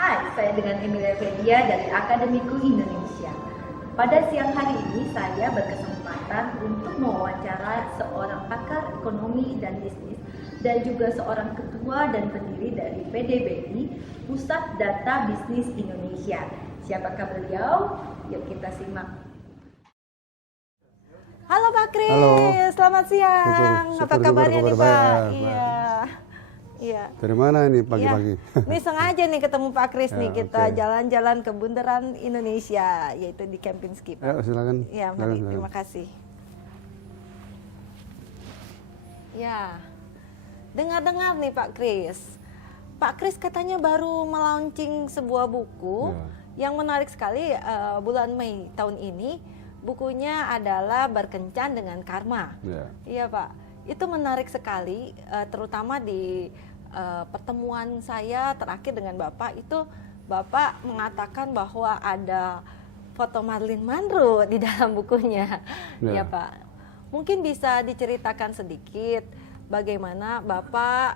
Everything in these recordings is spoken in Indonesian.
Hai, saya dengan Emilia Fedia dari Akademiku Indonesia. Pada siang hari ini saya berkesempatan untuk mewawancara seorang pakar ekonomi dan bisnis dan juga seorang ketua dan pendiri dari PDBI, Pusat Data Bisnis Indonesia. Siapakah beliau? Yuk kita simak. Halo Pak Kris, Halo. Selamat siang. Apa kabarnya nih Pak? Iya. Dari mana ini pagi-pagi? Ya, ini sengaja nih ketemu Pak Kris nih, kita okay. jalan-jalan ke bundaran Indonesia, yaitu di Kempinski. Ya, silakan. Ya, mari, terima kasih. Ya, dengar-dengar nih Pak Kris katanya baru melaunching sebuah buku yang menarik sekali bulan Mei tahun ini. Bukunya adalah Berkencan dengan Karma. Iya Pak, itu menarik sekali, terutama di pertemuan saya terakhir dengan Bapak itu, Bapak mengatakan bahwa ada foto Marilyn Monroe di dalam bukunya. Ya Pak, mungkin bisa diceritakan sedikit bagaimana Bapak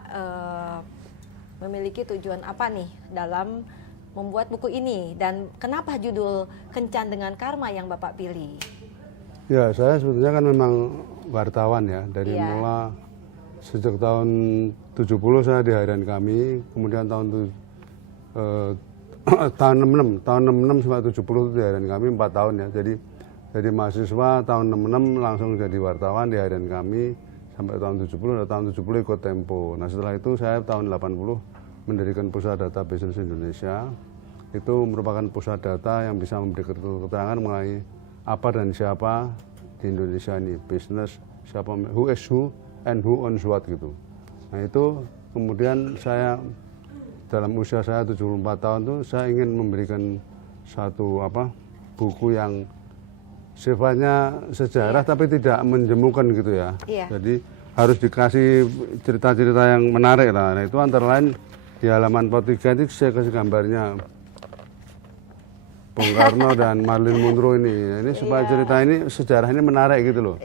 memiliki tujuan apa nih dalam membuat buku ini, dan kenapa judul Kencan dengan Karma yang Bapak pilih? Ya, saya sebetulnya kan memang wartawan ya, dari mula sejak tahun 70 saya di harian kami, kemudian tahun 66 sampai 70 itu di harian kami 4 tahun ya. Jadi mahasiswa tahun 66 langsung jadi wartawan di harian kami sampai tahun 70, dan tahun 70 ikut Tempo. Nah, setelah itu saya tahun 80 mendirikan Pusat Data Bisnis Indonesia. Itu merupakan pusat data yang bisa memberi keterangan mengenai apa dan siapa di Indonesia ini, bisnis, siapa, who is who and who owns what gitu. Nah, itu kemudian saya dalam usia saya 74 tahun tuh saya ingin memberikan satu buku yang sifatnya sejarah tapi tidak menjemukan gitu ya. Jadi harus dikasih cerita-cerita yang menarik lah. Nah, itu antara lain di halaman 43 itu saya kasih gambarnya Bung Karno dan Marilyn Monroe ini supaya cerita ini, sejarah ini menarik gitu loh.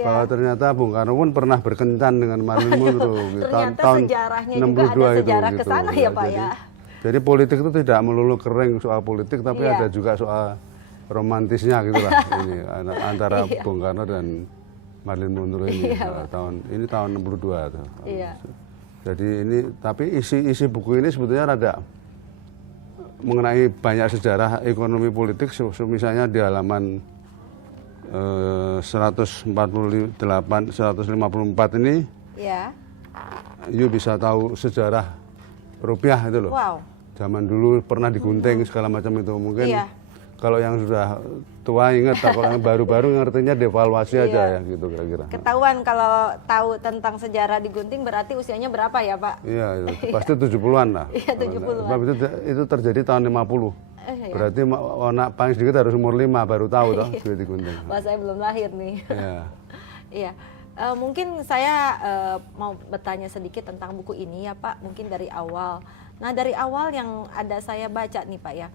Bahwa ternyata Bung Karno pun pernah berkencan dengan Marilyn Monroe gitu, tahun 62 itu gitu. Kesana ya Pak ya. Jadi politik itu tidak melulu kering soal politik, tapi ada juga soal romantisnya gitu lah ini antara Bung Karno dan Marilyn Monroe ini. Tahun 62 tuh. Jadi ini, tapi isi buku ini sebetulnya rada mengenai banyak sejarah ekonomi politik, misalnya di halaman 148, 154 ini, you bisa tahu sejarah rupiah itu loh. Zaman dulu pernah digunting segala macam itu. Mungkin kalau yang sudah tua ingat, kalau yang baru-baru ngertinya devaluasi aja ya gitu kira-kira. Ketahuan kalau tahu tentang sejarah digunting berarti usianya berapa ya Pak? Iya, pasti 70-an lah. Iya, 70-an. Sebab itu terjadi tahun 50. Berarti anak paling sedikit harus umur 5 baru tahu toh duit digunting. Wah, saya belum lahir nih. Iya. Mungkin saya mau bertanya sedikit tentang buku ini ya Pak, mungkin dari awal. Nah, dari awal yang ada saya baca nih Pak ya,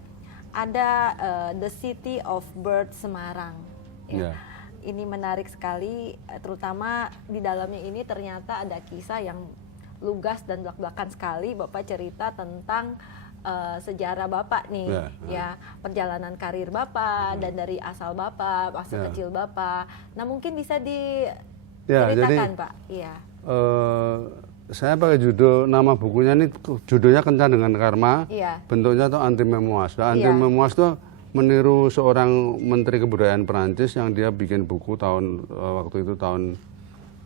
ada The City of Bird Semarang. Ini menarik sekali, terutama di dalamnya ini ternyata ada kisah yang lugas dan belak-belakan sekali. Bapak cerita tentang sejarah Bapak nih, perjalanan karir Bapak dan dari asal Bapak, masa kecil Bapak. Nah, mungkin bisa diceritakan Pak. Saya pakai judul, nama bukunya ini judulnya Kencan dengan Karma, bentuknya tuh anti memoas. Anti memoas tuh meniru seorang menteri kebudayaan Perancis yang dia bikin buku waktu itu tahun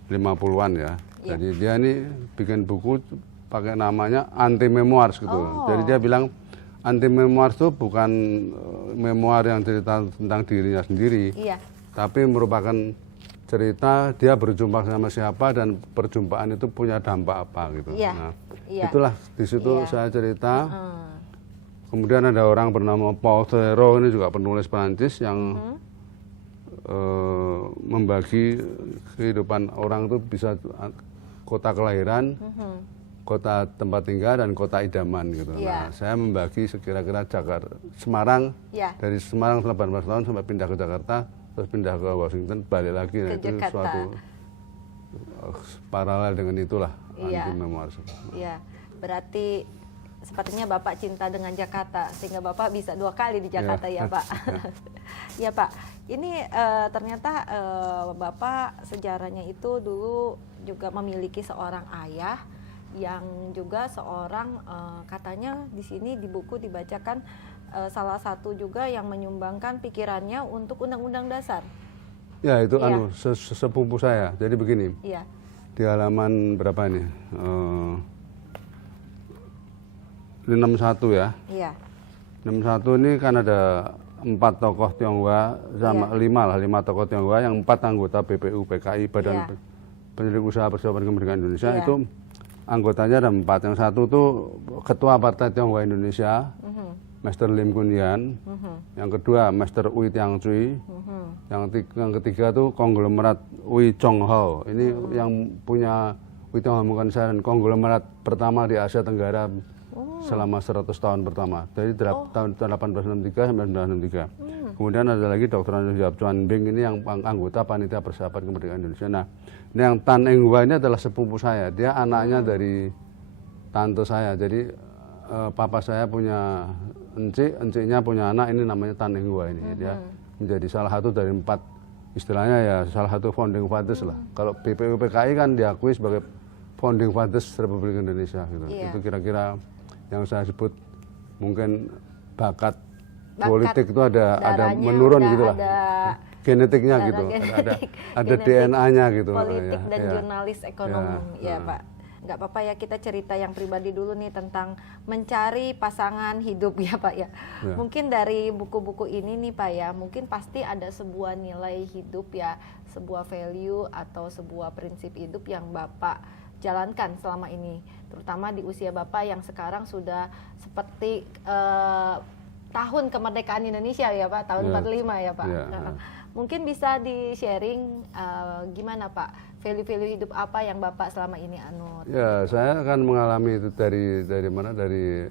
50-an ya. Jadi dia ini bikin buku pakai namanya anti memoirs gitu. Jadi dia bilang anti memoirs itu bukan memoir yang cerita tentang dirinya sendiri, tapi merupakan cerita dia berjumpa sama siapa dan perjumpaan itu punya dampak apa gitu. Itulah di situ saya cerita. Kemudian ada orang bernama Paul Theroux, ini juga penulis Perancis yang membagi kehidupan orang itu bisa kota kelahiran, kota tempat tinggal, dan kota idaman gitu. Nah, saya membagi sekira-kira Semarang, dari Semarang 18 tahun sampai pindah ke Jakarta, terus pindah ke Washington, balik lagi. Nah, itu suatu paralel dengan itulah anti memoir. Berarti sepertinya Bapak cinta dengan Jakarta sehingga Bapak bisa 2 kali di Jakarta ya Pak. Ya Pak, ini ternyata Bapak sejarahnya itu dulu juga memiliki seorang ayah yang juga seorang katanya di sini di buku dibacakan salah satu juga yang menyumbangkan pikirannya untuk Undang-Undang Dasar. Ya itu Iya. sepupu saya. Jadi begini, Iya, di halaman berapa ini? Ini 61 ya. iya, 61 ini kan ada 4 tokoh Tionghoa sama Iya. 5 tokoh Tionghoa yang 4 anggota BPU PKI Badan Iya. Penyelidik Usaha Persiapan Kemerdekaan Indonesia. Iya. Itu anggotanya ada 4. Yang satu tuh Ketua Partai Tionghoa Indonesia, Master Lim Kun Yan. Yang kedua Master Ui Tiang Cui. Yang ketiga tuh konglomerat Ui Chong Ho. Ini yang punya Ui Tiong Ho dan konglomerat pertama di Asia Tenggara selama 100 tahun pertama. Dari tahun 1863 sampai 1963. Kemudian ada lagi Dr. Andrew Yap Chuan Bing, ini yang anggota Panitia Persiapan Kemerdekaan Indonesia. Nah, ini yang Tan Eng Hua ini adalah sepupu saya. Dia anaknya dari tante saya. Jadi papa saya punya enciknya punya anak, ini namanya Tan Eng Hua ini. Dia menjadi salah satu dari 4, istilahnya ya salah satu founding fathers lah. Kalau BPU PKI kan diakui sebagai founding fathers Republik Indonesia gitu. Iya. Itu kira-kira yang saya sebut mungkin bakat politik itu ada darahnya menurun udah gitu lah. ada Genetiknya darah gitu. genetik, Ada genetik DNA-nya gitu. politik Ya, dan ya. jurnalis ekonomi ya, Ya, Pak. Nggak apa-apa ya, kita cerita yang pribadi dulu nih tentang mencari pasangan hidup ya Pak ya. Ya. Mungkin dari buku-buku ini nih Pak ya, mungkin pasti ada sebuah nilai hidup ya, sebuah value atau sebuah prinsip hidup yang Bapak jalankan selama ini, terutama di usia Bapak yang sekarang sudah seperti tahun kemerdekaan Indonesia ya Pak, tahun Ya. 45 ya Pak. Ya. Mungkin bisa di-sharing gimana Pak, value-value hidup apa yang Bapak selama ini anut? Ya, saya kan mengalami itu dari mana? Dari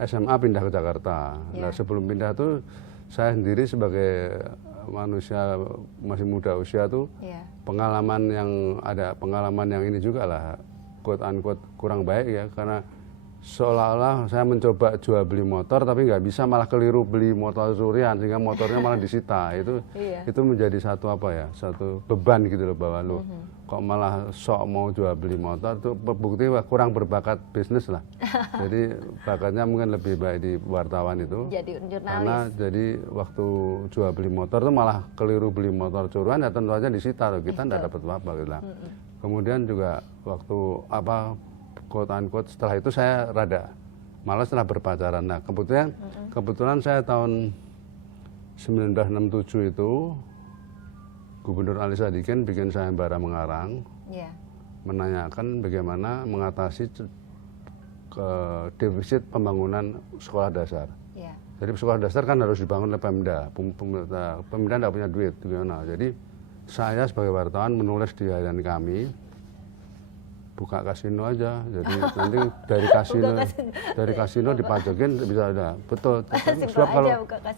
SMA pindah ke Jakarta. Ya. Nah, sebelum pindah tuh saya sendiri sebagai manusia masih muda usia tuh Ya. pengalaman yang ini juga lah, quote unquote kurang baik ya, karena seolah-olah saya mencoba jual beli motor tapi nggak bisa, malah keliru beli motor curian sehingga motornya malah disita. Iya. Itu menjadi satu beban gitu loh, bahwa lu kok malah sok mau jual beli motor, itu bukti kurang berbakat bisnis lah. Jadi bakatnya mungkin lebih baik di wartawan itu. Jadi Karena jurnalis. jadi waktu jual beli motor tuh malah keliru beli motor curian, ya tentu aja disita loh, kita nggak dapat apa-apa gitu lah. Kemudian juga waktu quote unquote setelah itu saya malah setelah berpacaran. Nah kebetulan saya tahun 1967 itu Gubernur Ali Sadikin bikin sayembara mengarang, Ya. menanyakan bagaimana mengatasi defisit pembangunan sekolah dasar. Ya. Jadi sekolah dasar kan harus dibangun oleh Pemda. Pemda tidak punya duit, gimana? Jadi saya sebagai wartawan menulis di harian kami, buka kasino aja. Jadi nanti dari kasino dipajokin bisa ada. Betul. Sebab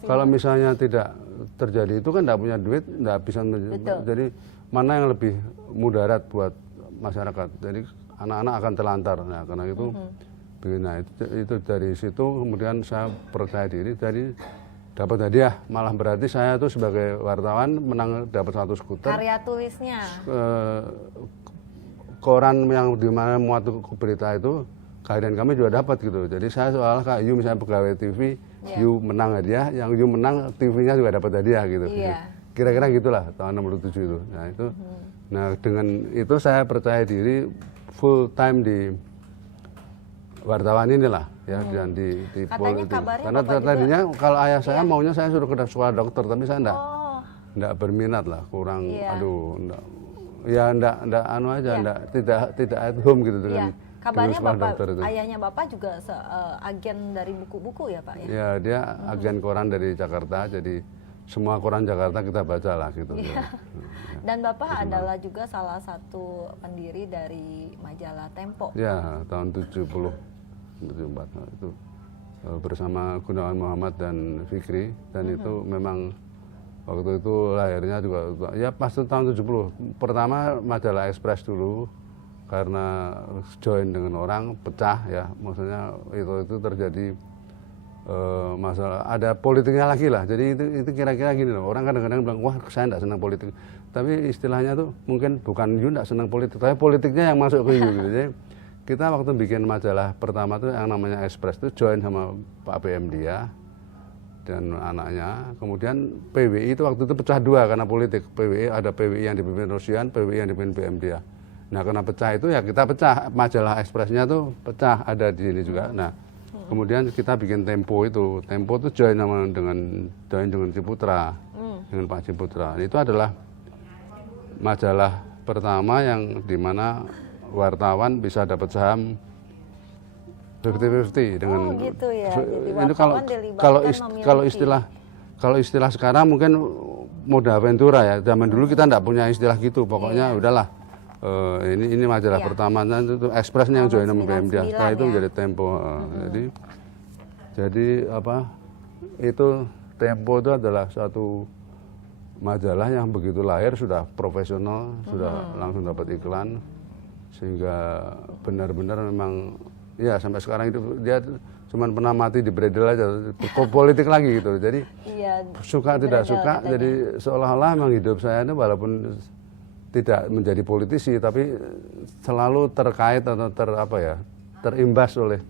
kalau misalnya tidak terjadi itu kan tidak punya duit, tidak bisa. Jadi mana yang lebih mudarat buat masyarakat. Jadi anak-anak akan terlantar. Nah karena itu. Nah, itu dari situ kemudian saya percaya diri, jadi dapat hadiah, malah berarti saya tuh sebagai wartawan dapat 1 skuter. Karya tulisnya. Koran yang di mana muat berita itu kehadiran kami juga dapat gitu. Jadi saya soal kayak You misalnya pegawai TV, You menang hadiah, yang You menang TV-nya juga dapat hadiah gitu. Iya. Kira-kira gitulah tahun 67 itu. Nah itu, nah dengan itu saya percaya diri full time di wartawan inilah ya, dan di politik. Karena tadinya kalau ayah saya maunya saya suruh ke sekolah dokter, tapi saya enggak berminat lah, kurang, aduh, enggak anu aja, tidak at home gitu dengan kabarnya sekolah Bapak, dokter itu. ayahnya Bapak juga agen dari buku-buku ya Pak ya? Ya, dia agen koran dari Jakarta, jadi semua koran Jakarta kita baca lah gitu. Ya. Dan Bapak adalah juga salah satu pendiri dari majalah Tempo. Ya, tahun 74 itu bersama Gunawan Muhammad dan Fikri, dan itu memang waktu itu lahirnya juga ya pas tahun 70. Pertama majalah Express dulu, karena join dengan orang pecah ya, maksudnya itu terjadi masalah, ada politiknya lagi lah. Jadi itu kira-kira gini loh, orang kadang-kadang bilang wah saya tidak senang politik, tapi istilahnya tuh mungkin bukan you tidak senang politik, tapi politiknya yang masuk ke you gitu. Jadi kita waktu bikin majalah pertama tuh yang namanya Express tuh join sama Pak PM dia dan anaknya, kemudian PWI itu waktu itu pecah dua karena politik. PWI ada PWI yang dipimpin Rosian, PWI yang dipimpin PM dia. Nah karena pecah itu ya kita pecah, majalah Expressnya tuh pecah, ada di sini juga. Nah kemudian kita bikin Tempo itu join dengan Ciputra, dengan Pak Ciputra. Itu adalah majalah pertama yang dimana wartawan bisa dapat saham 50-50 dengan gitu ya. Jadi itu dilibatkan kalau istilah sekarang mungkin moda Ventura ya. Zaman dulu kita tidak punya istilah gitu. Pokoknya udahlah. Ini majalah pertama itu Expressnya yang join sama PM dia. Setelah itu menjadi Tempo. Jadi apa? Itu Tempo itu adalah satu majalah yang begitu lahir sudah profesional, sudah langsung dapat iklan, sehingga benar-benar memang ya sampai sekarang itu dia cuma pernah mati di bredel aja, politik lagi gitu. Jadi suka tidak suka, jadi seolah-olah memang hidup saya itu walaupun tidak menjadi politisi, tapi selalu terkait atau terimbas oleh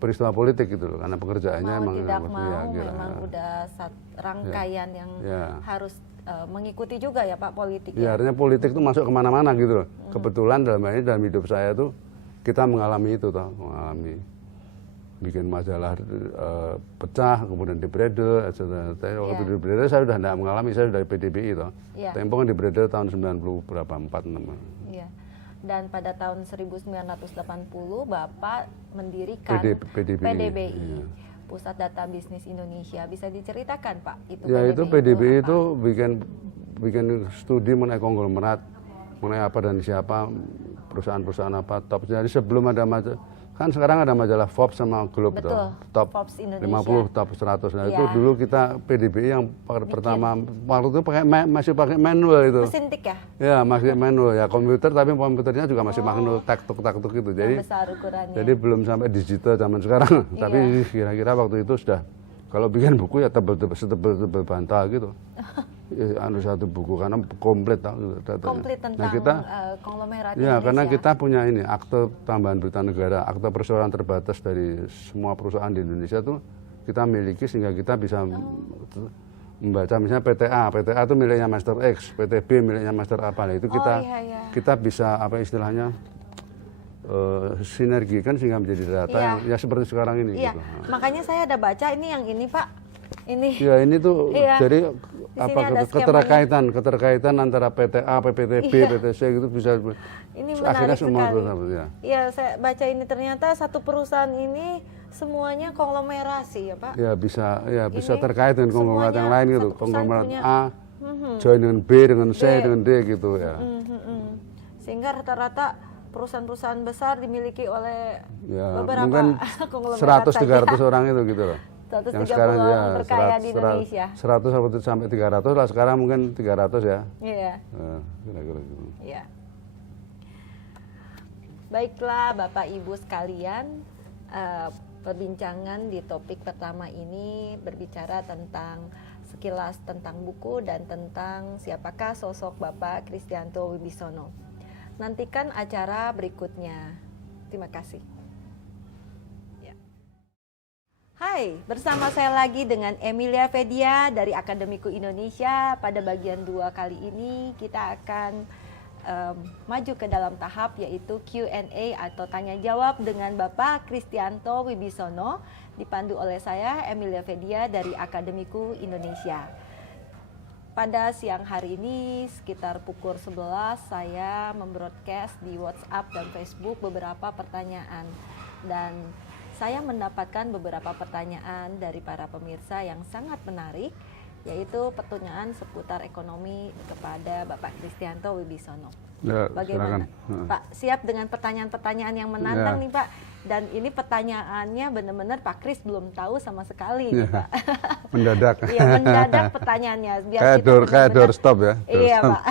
peristiwa politik gitu loh, karena pekerjaannya mau memang tidak memang udah rangkaian yang harus mengikuti juga ya Pak politik. Ya, artinya politik itu masuk kemana-mana gitu loh. Kebetulan dalam hidup saya tuh kita mengalami itu toh, mengalami bikin majalah pecah, kemudian dibredel, etc. Waktu dibredel saya sudah tidak mengalami, saya sudah PDBI toh. Tempo kan dibredel tahun 90 berapa 46. Iya. Dan pada tahun 1980 Bapak mendirikan PDBI, Pusat Data Bisnis Indonesia. Bisa diceritakan Pak itu? Ya itu PDBI itu bikin studi mengenai konglomerat, mengenai apa dan siapa, perusahaan-perusahaan apa top. Jadi sebelum ada kan sekarang ada majalah Forbes sama Globe top Forbes 50, top 100. Nah itu dulu kita PDBI yang pertama waktu itu masih pakai manual itu. Mesin tik ya? Ya masih manual ya, komputer tapi komputernya juga masih manual, taktuk gitu. Jadi besar ukurannya. Jadi belum sampai digital zaman sekarang. Tapi kira-kira waktu itu sudah, kalau bikin buku ya setebel bantal gitu. Satu buku karena komplit tentang konglomerat ya, karena kita punya ini akte tambahan berita negara, akte perseroan terbatas dari semua perusahaan di Indonesia tuh kita miliki, sehingga kita bisa membaca misalnya PTA itu miliknya Master X, PTB miliknya Master apa, itu kita bisa apa istilahnya sinergikan sehingga menjadi data yang ya seperti sekarang ini. Gitu. Makanya saya ada baca ini yang ini Pak. Ini tuh jadi apa keterkaitan antara PTA, PPTB, PTC gitu bisa ini menarik sekali. Iya, saya baca ini ternyata satu perusahaan ini semuanya konglomerasi ya Pak. Ya bisa terkait dengan konglomerat yang lain gitu. Konglomerat A join dengan B, dengan C, dengan D gitu ya. Sehingga rata-rata perusahaan-perusahaan besar dimiliki oleh beberapa mungkin konglomerat 100-300 orang itu gitu loh. 130 yang sekarang orang terkaya di Indonesia. 100 sampai 300 lah, sekarang mungkin 300 ya. Iya. Kira-kira gitu. Iya. Baiklah Bapak Ibu sekalian, perbincangan di topik pertama ini berbicara tentang sekilas tentang buku dan tentang siapakah sosok Bapak Kristianto Wibisono. Nantikan acara berikutnya. Terima kasih. Hai, bersama saya lagi dengan Emilia Fedia dari Akademiku Indonesia. Pada bagian 2 kali ini kita akan maju ke dalam tahap yaitu Q&A atau tanya jawab dengan Bapak Kristianto Wibisono, dipandu oleh saya Emilia Fedia dari Akademiku Indonesia. Pada siang hari ini sekitar pukul 11 saya membroadcast di WhatsApp dan Facebook beberapa pertanyaan, dan saya mendapatkan beberapa pertanyaan dari para pemirsa yang sangat menarik, yaitu pertanyaan seputar ekonomi kepada Bapak Kristianto Wibisono. Ya, bagaimana? Silakan. Pak, siap dengan pertanyaan-pertanyaan yang menantang nih Pak? Dan ini pertanyaannya benar-benar Pak Kris belum tahu sama sekali, nih, Pak. Mendadak. Iya, mendadak pertanyaannya. Biar Kayak kita doorstop ya. Iya, Pak.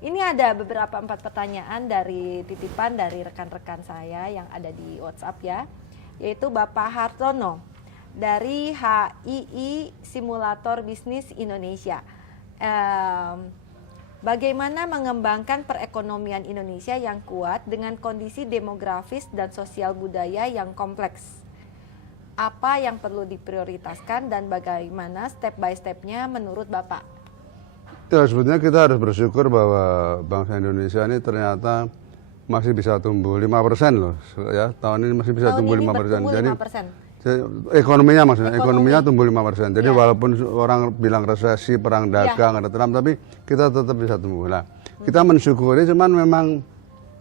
Ini ada beberapa 4 pertanyaan dari titipan dari rekan-rekan saya yang ada di WhatsApp ya, yaitu Bapak Hartono dari HII Simulator Bisnis Indonesia. Bagaimana mengembangkan perekonomian Indonesia yang kuat dengan kondisi demografis dan sosial budaya yang kompleks? Apa yang perlu diprioritaskan dan bagaimana step by step-nya menurut Bapak? Ya, sebetulnya kita harus bersyukur bahwa bangsa Indonesia ini ternyata masih bisa tumbuh 5% loh. Ya, tahun ini masih bisa tumbuh 5%. Jadi 5%. ekonominya maksudnya, ekonominya tumbuh 5%. Jadi Ya. walaupun orang bilang resesi, perang dagang, ada Trump, tapi kita tetap bisa tumbuh. Nah, kita mensyukuri, cuman memang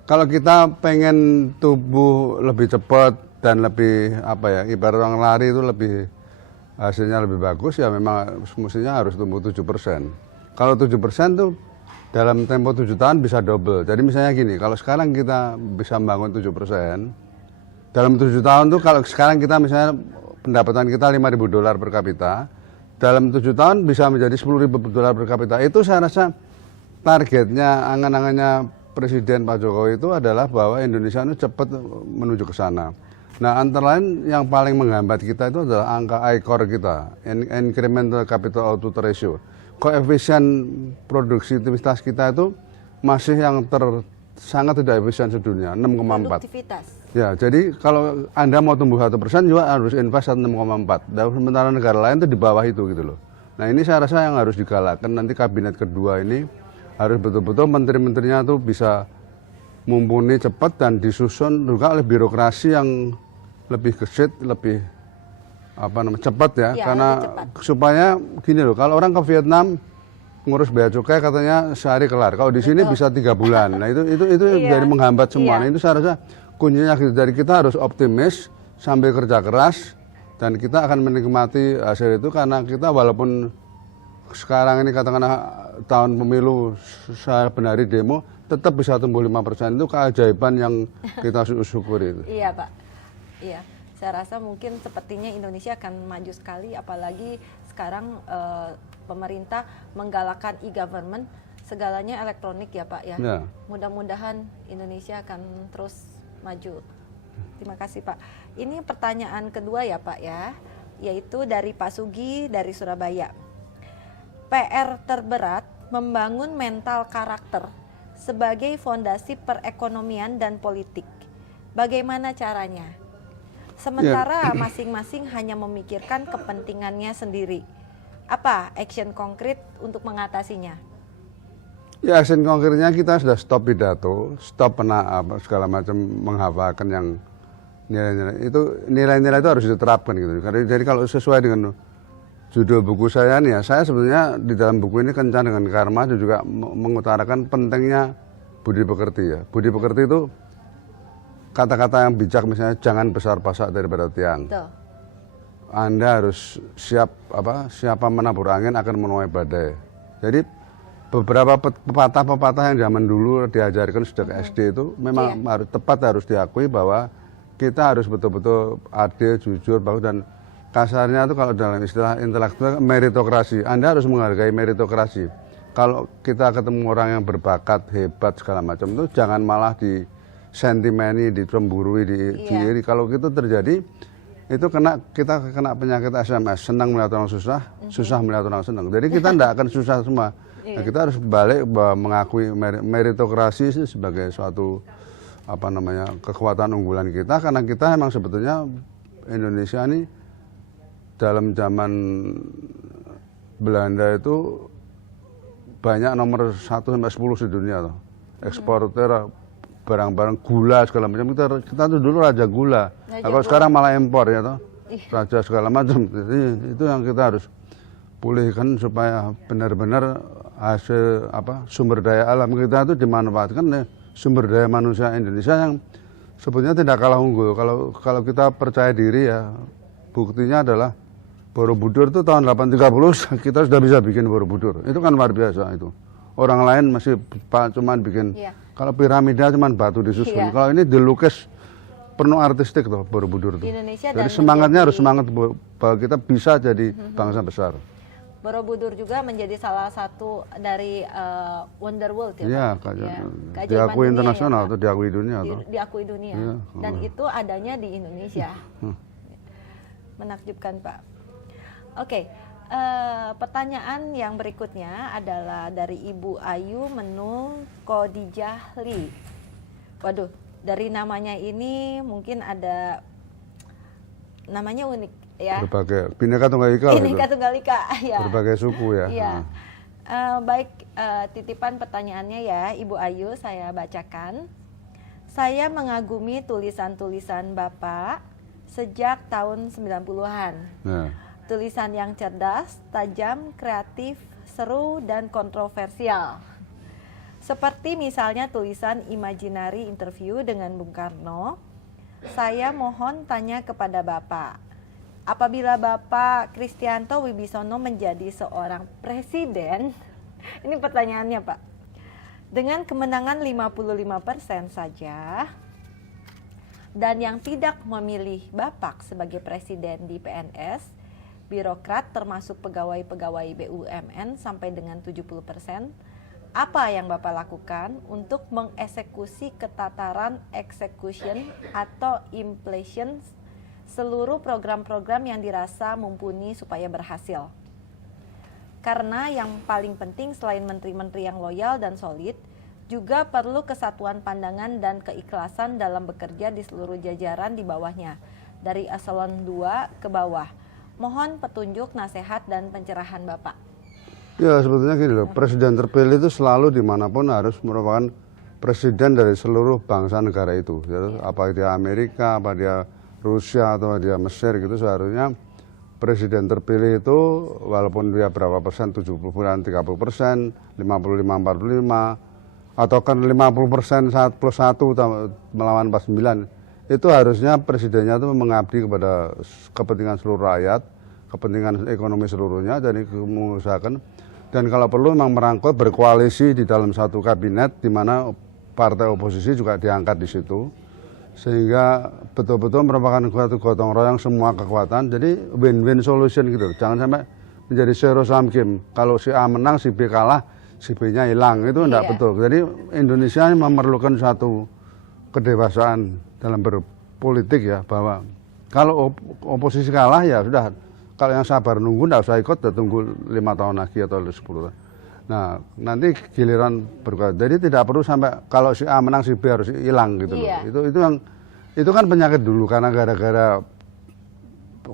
kalau kita pengen tumbuh lebih cepat dan lebih apa ya, ibarat orang lari itu lebih hasilnya lebih bagus, ya memang mestinya harus tumbuh 7%. Kalau 7% tuh dalam tempo 7 tahun bisa double. Jadi misalnya gini, kalau sekarang kita bisa membangun 7%, dalam 7 tahun tuh kalau sekarang kita misalnya pendapatan kita $5.000 per kapita, dalam 7 tahun bisa menjadi $10.000 per kapita. Itu saya rasa targetnya, angan-angannya Presiden Pak Jokowi itu adalah bahwa Indonesia itu cepat menuju ke sana. Nah, antara lain yang paling menghambat kita itu adalah angka ICOR kita, Incremental Capital Output Ratio. Koefisien produktivitas kita itu masih yang sangat tidak efisien sedunia, 6,4. Produktivitas. Ya, jadi kalau Anda mau tumbuh 1% juga harus invest 6,4. Dan sementara negara lain itu di bawah itu gitu loh. Nah, ini saya rasa yang harus digalakkan nanti kabinet kedua ini harus betul-betul menteri-menterinya tuh bisa mumpuni cepat dan disusun juga oleh birokrasi yang lebih gesit, lebih cepat ya, karena cepat. supaya gini loh, kalau orang ke Vietnam ngurus bea cukai katanya sehari kelar. Kalau di sini bisa 3 bulan. Nah, itu Iya. dari menghambat semua. Iya. Nah, itu saya rasa kuncinya gitu. Dari kita harus optimis sambil kerja keras dan kita akan menikmati hasil itu karena kita walaupun sekarang ini katakanlah tahun pemilu saya benari demo tetap bisa tumbuh 5%, itu keajaiban yang kita syukuri itu. Iya, Pak. Iya, saya rasa mungkin sepertinya Indonesia akan maju sekali, apalagi sekarang pemerintah menggalakkan e-government, segalanya elektronik ya Pak ya. Ya. Mudah-mudahan Indonesia akan terus maju. Terima kasih Pak. Ini pertanyaan kedua ya Pak ya, yaitu dari Pak Sugi dari Surabaya. PR terberat membangun mental karakter sebagai fondasi perekonomian dan politik. Bagaimana caranya? Sementara masing-masing hanya memikirkan kepentingannya sendiri. Apa action konkret untuk mengatasinya? Ya, action konkretnya kita sudah stop pidato, stop segala macam menghafalkan yang nilai-nilai itu, nilai-nilai itu harus diterapkan gitu. Jadi kalau sesuai dengan judul buku saya nih ya, saya sebenarnya di dalam buku ini kencan dengan karma dan juga mengutarakan pentingnya budi pekerti ya. Budi pekerti itu kata-kata yang bijak, misalnya jangan besar pasak daripada tiang. Betul. Anda harus siapa menabur angin akan menuai badai. Jadi beberapa pepatah-pepatah yang zaman dulu diajarkan sejak SD itu memang harus diakui bahwa kita harus betul-betul adil, jujur, bagus, dan kasarnya itu kalau dalam istilah intelektual meritokrasi. Anda harus menghargai meritokrasi. Kalau kita ketemu orang yang berbakat, hebat segala macam itu jangan malah disentimeni, dicemburui, diiri. Kalau itu terjadi, itu kita kena penyakit SMS, senang melihat orang susah, susah melihat orang senang. Jadi kita tidak akan susah semua. Nah, kita harus balik mengakui meritokrasi sebagai suatu kekuatan unggulan kita, karena kita memang sebetulnya Indonesia ini dalam zaman Belanda itu banyak nomor 1 sampai 10 di dunia loh. Eksporter barang-barang gula segala macam, kita tuh dulu raja gula. Kalau sekarang malah impor ya toh. Raja segala macam. Jadi itu yang kita harus pulihkan supaya benar-benar hasil sumber daya alam kita itu dimanfaatkan oleh sumber daya manusia Indonesia yang sebetulnya tidak kalah unggul. Kalau kita percaya diri ya, buktinya adalah Borobudur itu tahun 830 kita sudah bisa bikin Borobudur. Itu kan luar biasa itu. Orang lain masih cuman bikin, kalau piramida cuman batu disusun. Kalau ini dilukis penuh artistik tuh Borobudur tuh. Di Indonesia Jadi dan semangatnya menjadi- harus semangat bahwa kita bisa jadi bangsa besar. Borobudur juga menjadi salah satu dari Wonderworld ya, Iya, Pak? Ya, keajaiban diakui dunia internasional ya, Pak? atau diakui dunia tuh. Diakui dunia. Iya, Dan itu adanya di Indonesia. Menakjubkan, Pak. Oke, pertanyaan yang berikutnya adalah dari Ibu Ayu Menung Kodijahli. Waduh, dari namanya ini mungkin ada namanya unik ya. Berbagai Bhinneka Tunggal Ika lah itu. Bhinneka Tunggal Ika, ya. Berbagai suku ya. Iya. Baik, titipan pertanyaannya ya, Ibu Ayu, saya bacakan. Saya mengagumi tulisan-tulisan Bapak sejak tahun 90-an. Nah, Tulisan yang cerdas, tajam, kreatif, seru, dan kontroversial. Seperti misalnya tulisan Imaginary Interview dengan Bung Karno. Saya mohon tanya kepada Bapak, apabila Bapak Kristianto Wibisono menjadi seorang presiden, ini pertanyaannya Pak, dengan kemenangan 55% saja, dan yang tidak memilih Bapak sebagai presiden di PNS, birokrat termasuk pegawai-pegawai BUMN sampai dengan 70%, apa yang Bapak lakukan untuk mengeksekusi ketataran execution atau impletion seluruh program-program yang dirasa mumpuni supaya berhasil? Karena yang paling penting selain menteri-menteri yang loyal dan solid, juga perlu kesatuan pandangan dan keikhlasan dalam bekerja di seluruh jajaran di bawahnya, dari eselon 2 ke bawah. Mohon petunjuk, nasihat, dan pencerahan Bapak. ya sebetulnya gini loh, presiden terpilih itu selalu dimanapun harus merupakan presiden dari seluruh bangsa negara itu. Ya, apa dia Amerika, apa dia Rusia, atau dia Mesir gitu, seharusnya presiden terpilih itu walaupun dia berapa persen, 70%, 30%, 55, 45, atau kan 50% plus 1 melawan 49, itu harusnya presidennya itu mengabdi kepada kepentingan seluruh rakyat, kepentingan ekonomi seluruhnya, jadi mengusahakan, dan kalau perlu memang merangkul berkoalisi di dalam satu kabinet di mana partai oposisi juga diangkat di situ, sehingga betul-betul merupakan suatu gotong royong semua kekuatan, jadi win-win solution gitu. Jangan sampai menjadi zero sum game. Kalau si A menang, si B kalah, si B-nya hilang, itu tidak betul. Jadi Indonesia memerlukan suatu kedewasaan dalam berpolitik ya, bahwa kalau oposisi kalah ya sudah, kalau yang sabar nunggu tidak usah ikut, tunggu 5 tahun lagi atau 10 tahun. Nah, nanti giliran berkuasa. Jadi tidak perlu sampai kalau si A menang si B harus hilang gitu loh. Itu kan penyakit dulu, karena gara-gara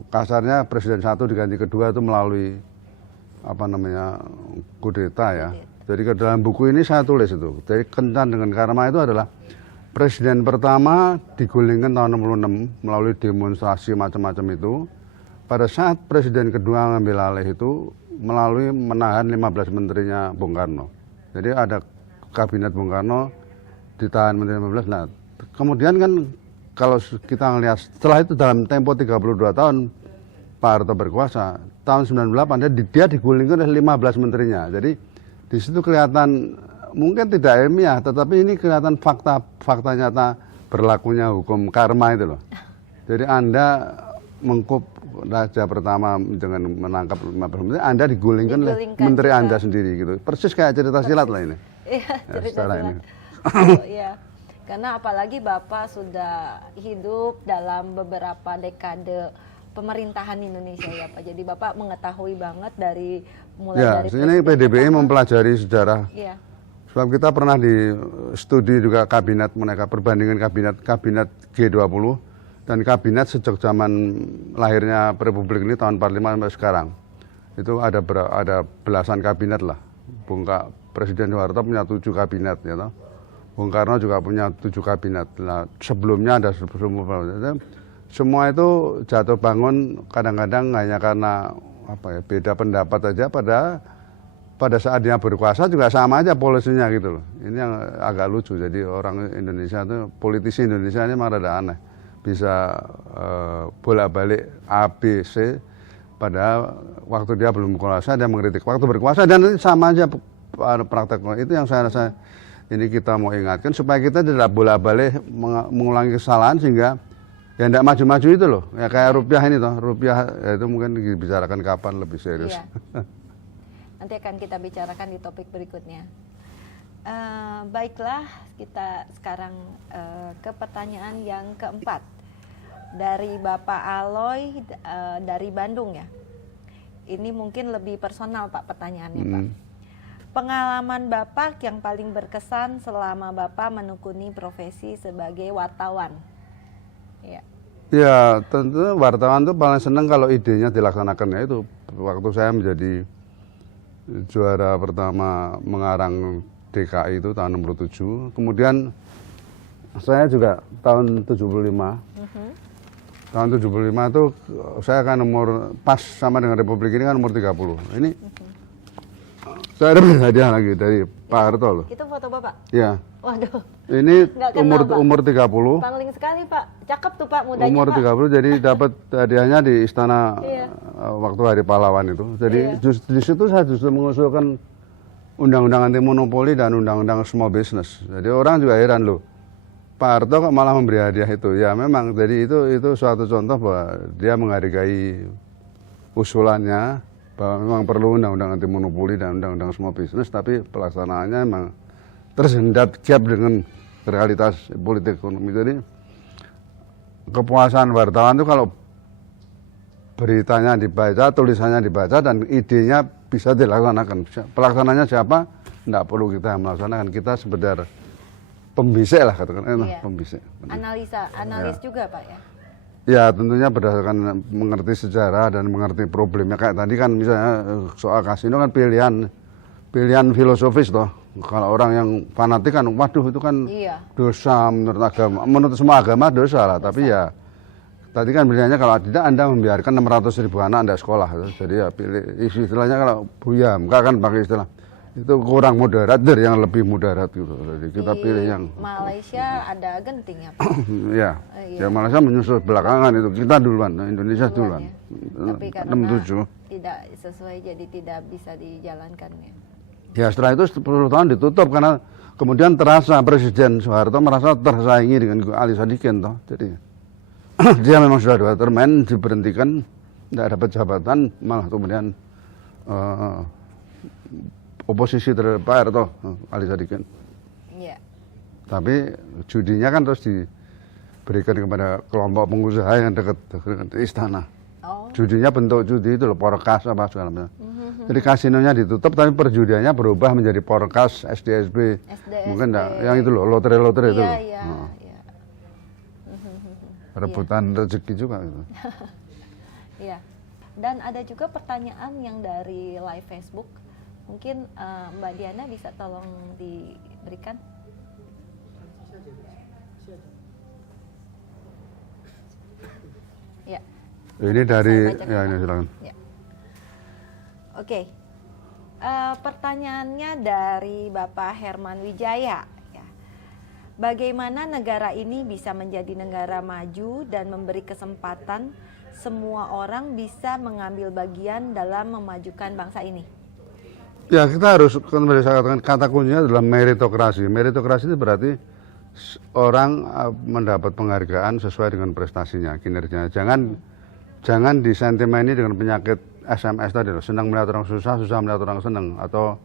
kasarnya presiden satu diganti kedua itu melalui apa namanya kudeta ya. Jadi ke dalam buku ini saya tulis itu. Jadi Kencan dengan Karma itu adalah presiden pertama digulingkan tahun 66 melalui demonstrasi macam-macam itu. Pada saat presiden kedua ngambil alih itu melalui menahan 15 menterinya Bung Karno. Jadi ada kabinet Bung Karno ditahan menteri 15. Nah, kemudian kan kalau kita melihat setelah itu dalam tempo 32 tahun Pak Harto berkuasa, tahun 98 dia digulingkan oleh 15 menterinya. Jadi di situ kelihatan mungkin tidak ilmiah, tetapi ini kelihatan fakta nyata berlakunya hukum karma itu loh. Jadi Anda mengkup raja pertama dengan menangkap 15 menteri, Anda digulingkan oleh menteri juga. Anda sendiri gitu. Persis kayak cerita silat lah ini. Iya, cerita silat. Ini. Iya. Karena apalagi Bapak sudah hidup dalam beberapa dekade pemerintahan Indonesia ya Pak. Jadi Bapak mengetahui banget dari mulai dari ini PDBI mempelajari sejarah. Iya. Sebab kita pernah di studi juga kabinet, mereka perbandingan kabinet G20 dan kabinet sejak zaman lahirnya Republik ini tahun 45 sampai sekarang. Itu ada belasan kabinet lah. Presiden Soeharto punya 7 kabinet ya toh. Bung Karno juga punya 7 kabinet. Nah, sebelumnya ada semua itu jatuh bangun kadang-kadang hanya karena beda pendapat aja, pada saat dia berkuasa juga sama aja polisinya gitu loh. Ini yang agak lucu. Jadi orang Indonesia itu, politisi Indonesia ini malah ada aneh. Bisa bolak-balik A, B, C, padahal waktu dia belum berkuasa dia mengkritik. Waktu berkuasa dan sama aja prakteknya. Itu yang saya rasa ini kita mau ingatkan supaya kita tidak bolak-balik mengulangi kesalahan, sehingga ya tidak maju-maju itu loh. Ya kayak rupiah ini toh, rupiah ya itu mungkin dibicarakan kapan lebih serius. Iya. Nanti akan kita bicarakan di topik berikutnya. Baiklah, kita sekarang ke pertanyaan yang keempat dari Bapak Aloy dari Bandung ya. Ini mungkin lebih personal Pak pertanyaannya Pak. Pengalaman Bapak yang paling berkesan selama Bapak menekuni profesi sebagai wartawan. Ya. Ya tentu wartawan tuh paling senang kalau idenya dilaksanakan, ya itu waktu saya menjadi juara pertama mengarang DKI itu tahun 67, kemudian saya juga tahun 75. Tahun 75 itu saya kan umur pas sama dengan Republik ini kan umur 30. Ini saya dapat hadiah lagi dari Pak Harto loh. Itu foto Bapak? Ya. Waduh. Ini Nggak kenal, Pak. umur 30. Pangling sekali Pak. Cakep tuh Pak mudanya Umur Pak. 30 jadi dapat hadiahnya di istana Iya. waktu Hari Pahlawan itu. Jadi di situ saya justru mengusulkan undang-undang anti monopoli dan undang-undang small business. Jadi orang juga heran loh. Pak Harto kok malah memberi hadiah itu. Ya memang jadi itu suatu contoh bahwa dia menghargai usulannya bahwa memang perlu undang-undang anti monopoli dan undang-undang small business, tapi pelaksanaannya memang tersendat gap dengan realitas politik ekonomi. Jadi kepuasan wartawan itu kalau beritanya dibaca, tulisannya dibaca, dan idenya bisa dilaksanakan. Pelaksananya siapa? Tidak perlu kita melaksanakan, kita sekedar pembisik lah katakan, pembisik. Analis juga Pak ya. Ya tentunya berdasarkan mengerti sejarah dan mengerti problemnya. Kayak tadi kan misalnya soal kasino kan pilihan filosofis toh. Kalau orang yang fanatik kan, waduh itu kan dosa menurut agama. Menurut semua agama dosa lah. Tapi ya tadi kan pilihannya kalau tidak Anda membiarkan 600.000 anak Anda sekolah. Jadi ya pilih istilahnya kalau Buya, enggak kan pakai istilah. Itu kurang moderat dari yang lebih moderat gitu. Jadi kita pilih yang Malaysia ada genting ya Pak. ya, ya Malaysia menyusul belakangan itu, kita duluan, Indonesia duluan. Tapi karena 67. tidak sesuai jadi tidak bisa dijalankan ya. Ya setelah itu 10 tahun ditutup karena kemudian terasa Presiden Soeharto merasa tersaingi dengan Ali Sadikin toh. Jadi dia memang sudah waterman, diberhentikan, tidak dapat jabatan, malah kemudian oposisi terhadap Pak Harto, Ali Sadikin. Iya. Tapi judinya kan terus diberikan kepada kelompok pengusaha yang dekat dengan istana. Oh. Judinya bentuk judi itu loh, porkas apa segala macam. Jadi kasinonya ditutup, tapi perjudiannya berubah menjadi porkas, SDSB. Mungkin enggak, yang itu loh, lotre-lotre itu loh. Iya. Rebutan rezeki juga gitu. Iya. Dan ada juga pertanyaan yang dari live Facebook. Mungkin Mbak Diana bisa tolong diberikan. Ya. Ini dari, ya ini silakan. Ya. Oke. Pertanyaannya dari Bapak Herman Wijaya. Ya. Bagaimana negara ini bisa menjadi negara maju dan memberi kesempatan semua orang bisa mengambil bagian dalam memajukan bangsa ini? Ya kita harus, kembali saya katakan, kata kuncinya adalah meritokrasi. Meritokrasi itu berarti orang mendapat penghargaan sesuai dengan prestasinya, kinerjanya. Jangan disentimeni dengan penyakit SMS tadi, senang melihat orang susah, susah melihat orang senang, atau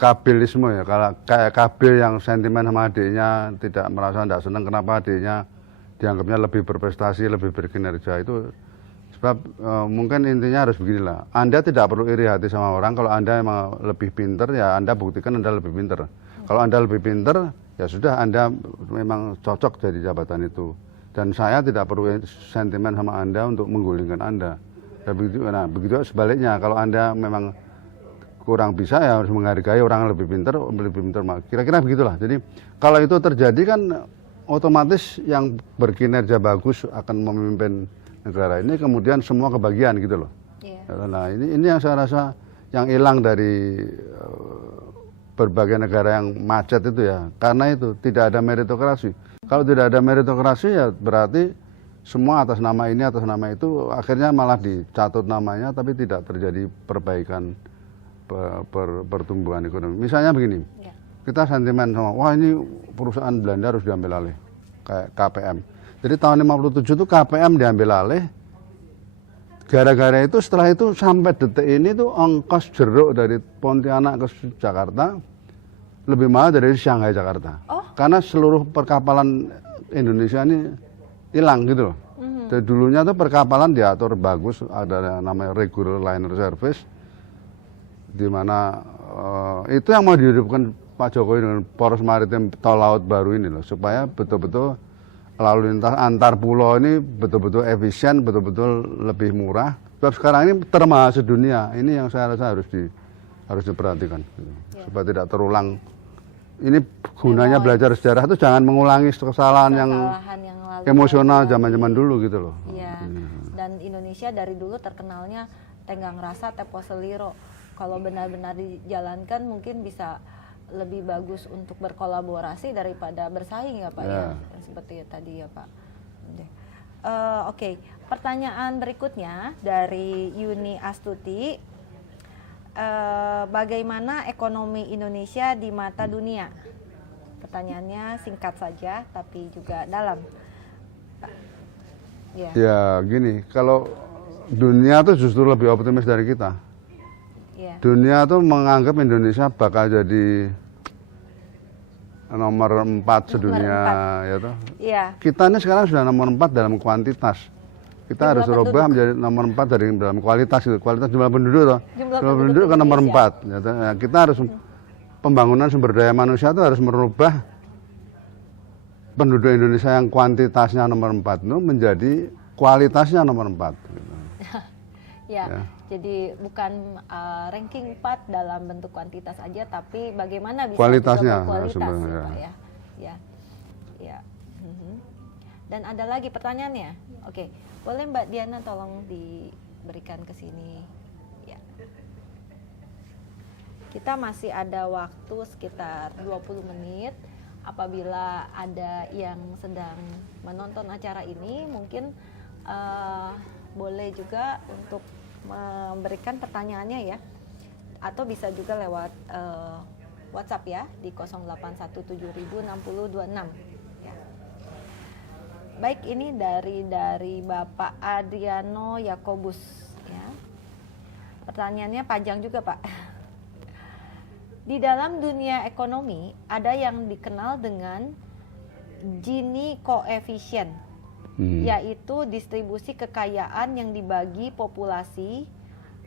kabilisme ya. Kalau kayak Kabil yang sentimen sama adiknya, tidak merasa tidak senang kenapa adiknya dianggapnya lebih berprestasi, lebih berkinerja, itu sebab mungkin intinya harus beginilah. Anda tidak perlu iri hati sama orang. Kalau Anda memang lebih pinter, ya Anda buktikan Anda lebih pinter. Kalau Anda lebih pinter, ya sudah Anda memang cocok jadi jabatan itu. Dan saya tidak perlu sentimen sama Anda untuk menggulingkan Anda. Dan begitu sebaliknya. Kalau Anda memang kurang bisa, ya harus menghargai orang yang lebih pinter. Kira-kira begitulah. Jadi kalau itu terjadi kan otomatis yang berkinerja bagus akan memimpin negara ini, kemudian semua kebagian gitu loh. Yeah. Nah ini yang saya rasa yang hilang dari berbagai negara yang macet itu ya, karena itu tidak ada meritokrasi. Kalau tidak ada meritokrasi ya berarti semua atas nama ini, atas nama itu, akhirnya malah dicatut namanya tapi tidak terjadi perbaikan pertumbuhan ekonomi. Misalnya begini, kita sentimen sama, wah ini perusahaan Belanda harus diambil alih, kayak KPM. Jadi tahun 57 itu KPM diambil alih. Gara-gara itu setelah itu sampai detik ini tuh ongkos jeruk dari Pontianak ke Jakarta lebih mahal dari Shanghai Jakarta. Oh. Karena seluruh perkapalan Indonesia ini hilang gitu loh. Dari dulunya tuh perkapalan diatur bagus, ada namanya regular liner service, di mana itu yang mau dihidupkan Pak Jokowi dengan poros maritim tol laut baru ini loh, supaya betul-betul lalu lintas antar pulau ini betul-betul efisien, betul-betul lebih murah. Sebab sekarang ini termahal sedunia. Ini yang saya rasa harus diperhatikan, gitu. Supaya tidak terulang. Ini gunanya belajar sejarah itu jangan mengulangi kesalahan yang lalu emosional zaman-zaman dulu gitu loh. Iya. Dan Indonesia dari dulu terkenalnya tenggang rasa, tepo seliro. Kalau benar-benar dijalankan mungkin bisa lebih bagus untuk berkolaborasi daripada bersaing ya Pak ya, seperti tadi ya Pak. Oke. Pertanyaan berikutnya dari Yuni Astuti, bagaimana ekonomi Indonesia di mata dunia? Pertanyaannya singkat saja tapi juga dalam. Ya gini, kalau dunia tuh justru lebih optimis dari kita. Dunia tuh menganggap Indonesia bakal jadi nomor 4 sedunia, ya toh. Kita ini sekarang sudah nomor 4 dalam kuantitas. Kita harus rubah menjadi nomor 4 dari dalam kualitas itu. Kualitas jumlah penduduk toh. Jumlah penduduk kan nomor 4. Ya, kita harus pembangunan sumber daya manusia itu harus merubah penduduk Indonesia yang kuantitasnya nomor 4 itu menjadi kualitasnya nomor 4 gitu. Jadi bukan ranking 4 dalam bentuk kuantitas aja, tapi bagaimana bisa kualitasnya berkualitas ya. Dan ada lagi pertanyaannya. Oke, boleh Mbak Diana tolong diberikan ke sini. Ya. Kita masih ada waktu sekitar 20 menit. Apabila ada yang sedang menonton acara ini, mungkin boleh juga untuk memberikan pertanyaannya ya, atau bisa juga lewat WhatsApp ya di 0817.06026 ya. Baik, ini dari Bapak Adriano Yakobus ya. Pertanyaannya panjang juga Pak. Di dalam dunia ekonomi ada yang dikenal dengan Gini coefficient, yaitu distribusi kekayaan yang dibagi populasi.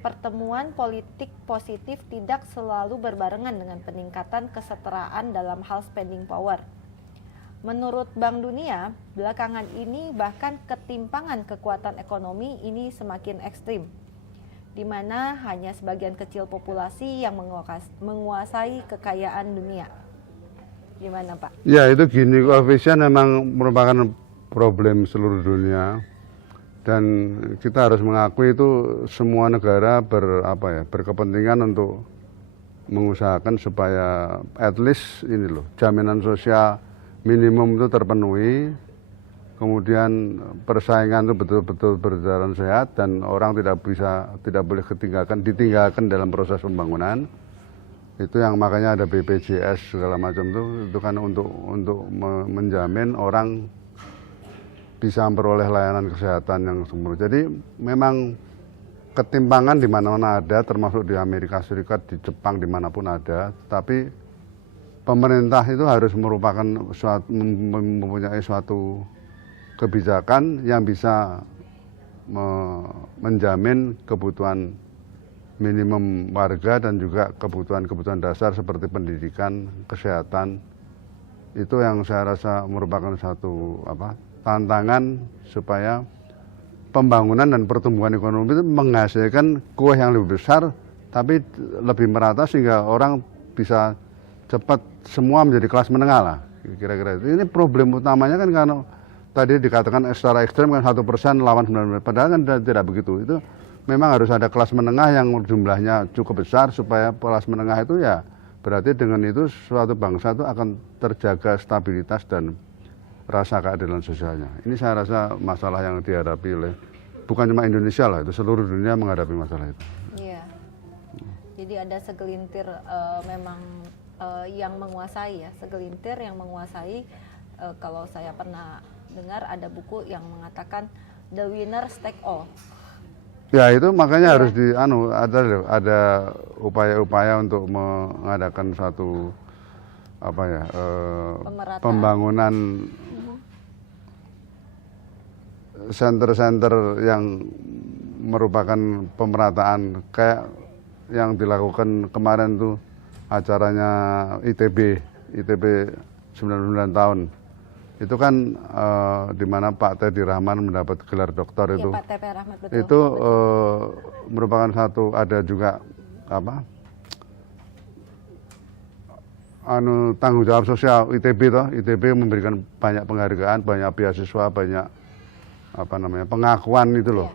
Pertemuan politik positif tidak selalu berbarengan dengan peningkatan kesetaraan dalam hal spending power. Menurut Bank Dunia, belakangan ini bahkan ketimpangan kekuatan ekonomi ini semakin ekstrim, di mana hanya sebagian kecil populasi yang menguasai kekayaan dunia. Gimana Pak? Ya, itu Gini coefficient memang merupakan problem seluruh dunia, dan kita harus mengakui itu semua negara berkepentingan untuk mengusahakan supaya at least ini loh, jaminan sosial minimum itu terpenuhi, kemudian persaingan itu betul-betul berjalan sehat dan orang tidak boleh ditinggalkan dalam proses pembangunan. Itu yang makanya ada BPJS segala macam itu kan untuk menjamin orang bisa memperoleh layanan kesehatan yang sempurna. Jadi memang ketimpangan di mana-mana ada, termasuk di Amerika Serikat, di Jepang, dimanapun ada. Tapi pemerintah itu harus mempunyai suatu kebijakan yang bisa menjamin kebutuhan minimum warga dan juga kebutuhan-kebutuhan dasar seperti pendidikan, kesehatan. Itu yang saya rasa merupakan satu tantangan supaya pembangunan dan pertumbuhan ekonomi itu menghasilkan kue yang lebih besar tapi lebih merata sehingga orang bisa cepat semua menjadi kelas menengah lah, kira-kira itu. Ini problem utamanya kan karena tadi dikatakan secara ekstrem kan 1% lawan 9%, padahal kan tidak begitu. Itu memang harus ada kelas menengah yang jumlahnya cukup besar supaya kelas menengah itu ya berarti dengan itu suatu bangsa itu akan terjaga stabilitas dan rasa keadilan sosialnya. Ini saya rasa masalah yang dihadapi oleh bukan cuma Indonesia lah, itu seluruh dunia menghadapi masalah itu. Iya. Jadi ada segelintir memang yang menguasai ya, segelintir yang menguasai. Kalau saya pernah dengar ada buku yang mengatakan The Winner Take All. Ya itu makanya harus ada upaya-upaya untuk mengadakan satu Pemerataan. pembangunan center-center yang merupakan pemerataan kayak yang dilakukan kemarin tuh acaranya ITB 99 tahun. Itu kan di mana Pak Teddy Rahman mendapat gelar doktor itu. Ya, Pak TP Rahmat, betul. Itu merupakan satu, ada juga tanggung jawab sosial ITB toh. ITB memberikan banyak penghargaan, banyak beasiswa, banyak pengakuan itu loh.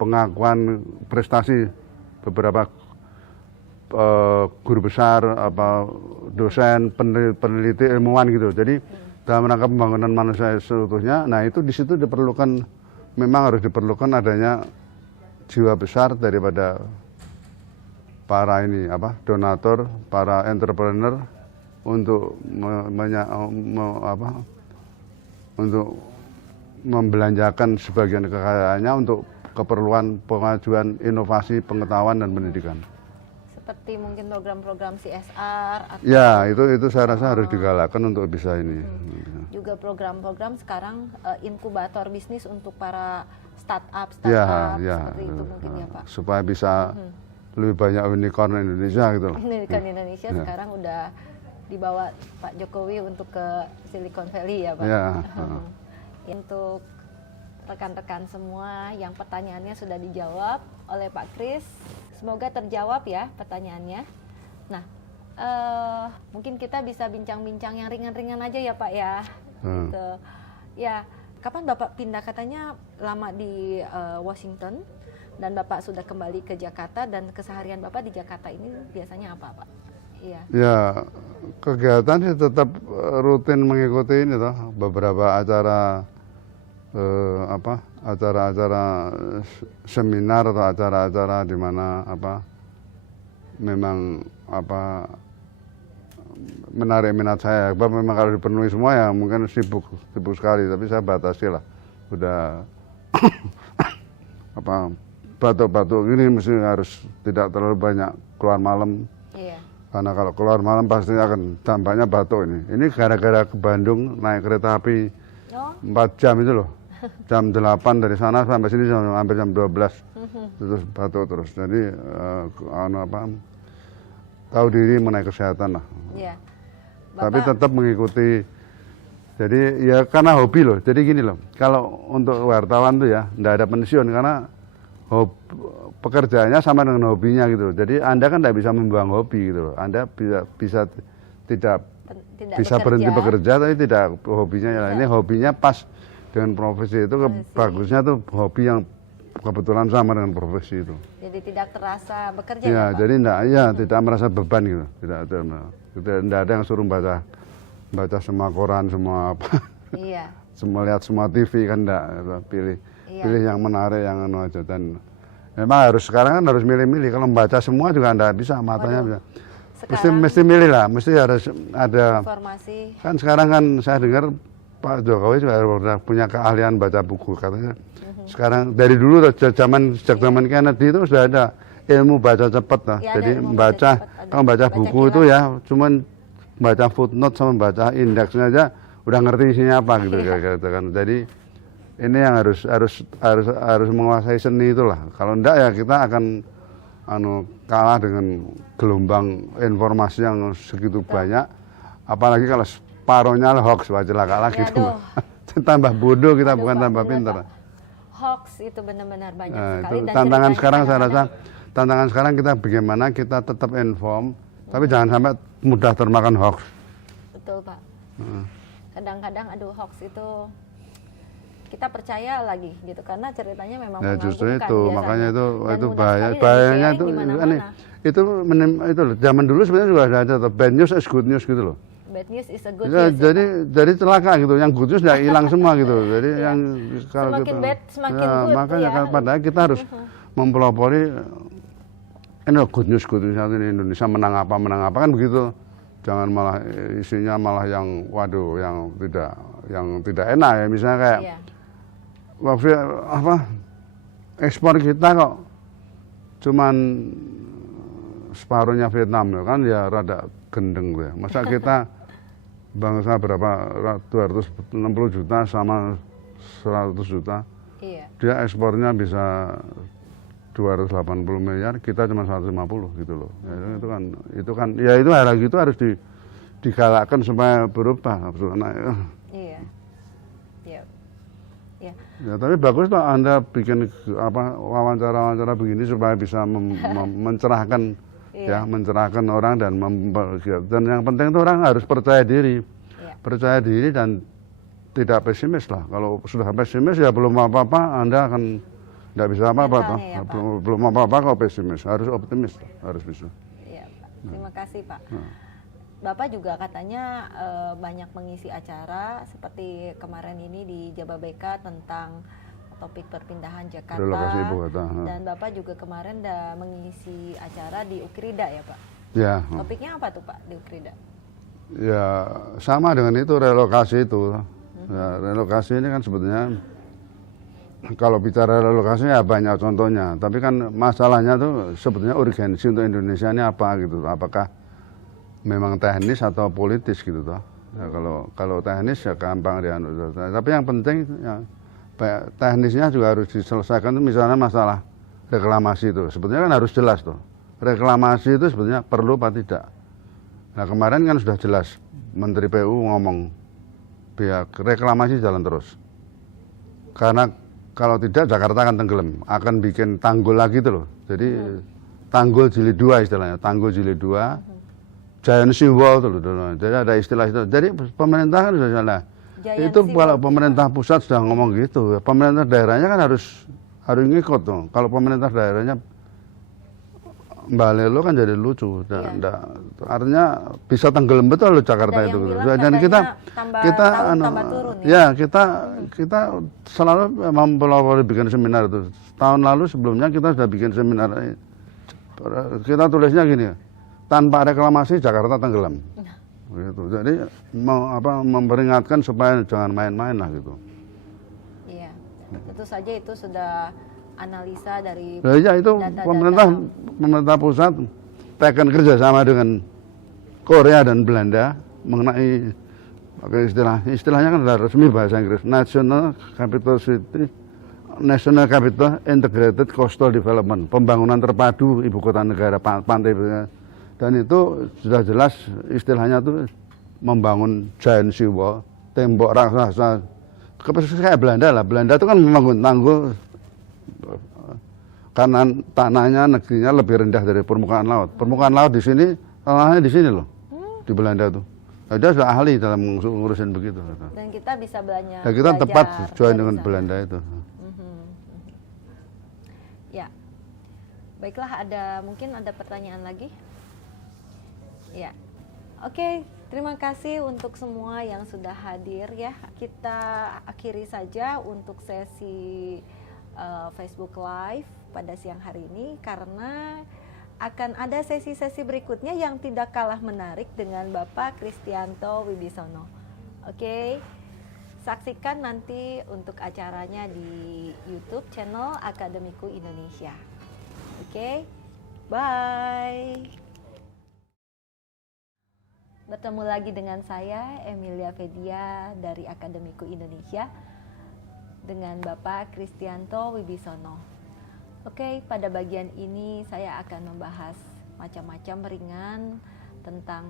Pengakuan prestasi beberapa guru besar, dosen, peneliti, ilmuwan gitu. Jadi dalam rangka pembangunan manusia seutuhnya, nah itu di situ memang harus diperlukan adanya jiwa besar daripada para donatur, para entrepreneur untuk untuk membelanjakan sebagian kekayaannya untuk keperluan pengajuan inovasi, pengetahuan dan pendidikan. Seperti mungkin program-program CSR atau Ya, itu saya rasa harus digalakan untuk bisa ini. juga program-program sekarang inkubator bisnis untuk para startup Ya, seperti itu mungkin ya Pak. supaya bisa lebih banyak unicorn Indonesia gitu loh. Unicorn Indonesia sekarang udah dibawa Pak Jokowi untuk ke Silicon Valley ya Pak. Ya. Untuk rekan-rekan semua yang pertanyaannya sudah dijawab oleh Pak Kris, semoga terjawab ya pertanyaannya. Nah, mungkin kita bisa bincang-bincang yang ringan-ringan aja ya Pak ya. Gitu. Ya, kapan Bapak pindah, katanya lama di Washington dan Bapak sudah kembali ke Jakarta, dan keseharian Bapak di Jakarta ini biasanya apa Pak? Iya. Ya, kegiatan sih tetap rutin mengikuti ini toh, beberapa acara acara-acara seminar atau acara-acara di mana memang menarik minat saya. Memang kalau dipenuhi semua ya mungkin sibuk sekali, tapi saya batasi lah. Udah batuk-batuk ini mesti harus tidak terlalu banyak keluar malam. Iya. Karena kalau keluar malam pasti akan dampaknya batuk ini. Ini gara-gara ke Bandung naik kereta api 4 jam itu loh. Jam 8 dari sana sampai sini hampir jam 12. Terus batuk terus. Jadi tahu diri mengenai kesehatan lah. Iya. Tapi tetap mengikuti. Jadi ya karena hobi loh. Jadi gini loh. Kalau untuk wartawan tuh ya enggak ada pensiun karena pekerjaannya sama dengan hobinya gitu. Jadi Anda kan tidak bisa membuang hobi gitu loh. Anda tidak bisa berhenti bekerja tapi tidak hobinya ya. Ini hobinya pas dengan profesi itu. Bagusnya tuh hobi yang kebetulan sama dengan profesi itu. Jadi tidak terasa bekerja ya, Pak? jadi tidak merasa beban gitu. Tidak ada yang suruh baca semua koran, semua apa. Iya. Lihat semua TV kan enggak, pilih yang menarik, yang aja. Dan memang sekarang kan harus milih-milih. Kalau membaca semua juga enggak bisa, matanya bisa. Mesti milih lah, mesti harus ada informasi. Kan sekarang kan saya dengar Pak Jokowi juga sudah punya keahlian baca buku katanya. Sekarang dari dulu sejak zaman Kennedy itu sudah ada ilmu baca cepat lah. Ya, jadi kalau baca buku itu ya cuman baca footnote sama baca indeksnya aja udah ngerti isinya apa gitu kan. Jadi ini yang harus menguasai seni itulah. Kalau enggak ya kita akan kalah dengan gelombang informasi yang segitu banyak. Apalagi kalau separohnya hoax, celaka lagi gitu. Tambah bodoh kita, bukan tambah pintar. Hoax itu benar-benar banyak sekali. Itu tantangan sekarang saya rasa. Tantangan sekarang kita bagaimana kita tetap inform, tapi jangan sampai mudah termakan hoax. Betul Pak. Kadang-kadang hoax itu kita percaya lagi gitu karena ceritanya memang ya, justru itu biasanya. Makanya itu bahayanya itu zaman dulu sebenarnya juga ada bad news is good news gitu loh. Bad news is a good ya, news. Jadi celaka gitu, yang good news udah hilang semua gitu. Jadi yang kalau semakin bad semakin good. Makanya padahal kita harus mempelopori ini good news ini Indonesia menang apa kan begitu. Jangan malah isinya malah yang waduh yang tidak yang tidak enak ya, misalnya kayak Iya. waktu apa ekspor kita kok cuman separuhnya Vietnam ya kan, ya rada gendeng tuh ya. Masa kita bangsa berapa 260 juta sama 100 juta, Iya. dia ekspornya bisa 280 miliar, kita cuma 150 gitu loh. Ya, itu kan ya itu hal gitu harus digalakkan supaya berubah. Iya. Iya. Iya. Ya, tapi bagus lah Anda bikin apa wawancara-wawancara begini supaya bisa mencerahkan Iya. ya, mencerahkan orang dan dan yang penting itu orang harus percaya diri. Iya. Percaya diri dan tidak pesimis lah. Kalau sudah pesimis ya belum apa-apa, Anda akan tidak bisa apa-apa toh. Mentalnya ya, Pak. Belum apa-apa kalau pesimis, harus optimis, harus bisa. Iya, Pak. Terima kasih, Pak. Bapak juga katanya banyak mengisi acara seperti kemarin ini di Jababeka tentang topik perpindahan Jakarta. Relokasi ibu kota. Dan Bapak juga kemarin udah mengisi acara di Ukrida ya, Pak? Ya. Topiknya apa tuh, Pak, di Ukrida? Ya sama dengan itu, relokasi itu. Ya, relokasi ini kan sebetulnya kalau bicara relokasi ya banyak contohnya. Tapi kan masalahnya tuh sebetulnya urgensi untuk Indonesia ini apa gitu. Apakah memang teknis atau politis gitu toh. Ya, kalau teknis ya gampang dianu. Tapi yang penting ya, teknisnya juga harus diselesaikan tuh, misalnya masalah reklamasi itu. Sebetulnya kan harus jelas tuh. Reklamasi itu sebetulnya perlu apa tidak. Nah kemarin kan sudah jelas Menteri PU ngomong pihak reklamasi jalan terus. Karena kalau tidak Jakarta akan tenggelam, akan bikin tanggul lagi tuh loh. Jadi tanggul jilid 2 istilahnya, tanggul jilid 2. Giant sea wall tuh, jadi ada istilah itu. Jadi pemerintah kan sudah salah. Itu kalau pemerintah pusat sudah ngomong gitu, pemerintah daerahnya kan harus ngikut tuh. Kalau pemerintah daerahnya Mbak Lelo kan jadi lucu, artinya bisa tenggelam betul loh Jakarta itu. Dan kita selalu mempelopori bikin seminar itu. Tahun lalu sebelumnya kita sudah bikin seminar. Kita tulisnya gini. Tanpa reklamasi Jakarta tenggelam, gitu. Jadi memperingatkan supaya jangan main-main lah gitu. Iya, tentu saja itu sudah analisa dari. Ya itu pemerintah pusat tekan kerjasama dengan Korea dan Belanda mengenai istilahnya kan sudah resmi bahasa Inggris, National Capital Integrated Coastal Development, pembangunan terpadu ibu kota negara pantai. Dan itu sudah jelas istilahnya tuh membangun giant sea wall, tembok raksasa. Kayak Belanda lah, Belanda itu kan membangun tanggul karena tanahnya negerinya lebih rendah dari permukaan laut. Permukaan laut di sini, tanahnya di sini loh, di Belanda tuh. Nah, dia sudah ahli dalam ngurusin begitu. Dan kita bisa belajar. Dan kita tepat join dengan Belanda itu. Ya, baiklah, mungkin ada pertanyaan lagi. Ya, oke, terima kasih untuk semua yang sudah hadir ya. Kita akhiri saja untuk sesi Facebook Live pada siang hari ini karena akan ada sesi-sesi berikutnya yang tidak kalah menarik dengan Bapak Kristianto Wibisono. Oke, saksikan nanti untuk acaranya di YouTube channel Akademiku Indonesia. Oke, bye. Bertemu lagi dengan saya, Emilia Fedia dari Akademiku Indonesia dengan Bapak Kristianto Wibisono. Oke, pada bagian ini saya akan membahas macam-macam ringan tentang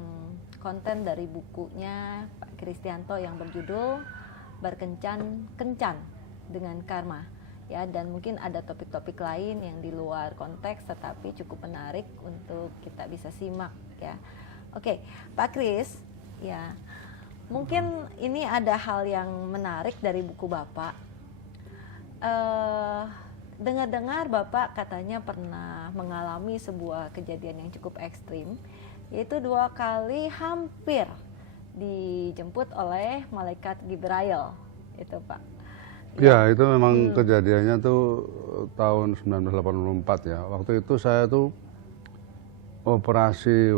konten dari bukunya Pak Kristianto yang berjudul Berkencan-kencan dengan Karma. Ya, dan mungkin ada topik-topik lain yang di luar konteks tetapi cukup menarik untuk kita bisa simak ya. Oke, Pak Kris, ya mungkin ini ada hal yang menarik dari buku Bapak. Dengar-dengar Bapak katanya pernah mengalami sebuah kejadian yang cukup ekstrim, yaitu 2 kali hampir dijemput oleh malaikat Gibrail, itu Pak. Ya, itu memang kejadiannya tuh tahun 1984 ya. Waktu itu saya tuh mau operasi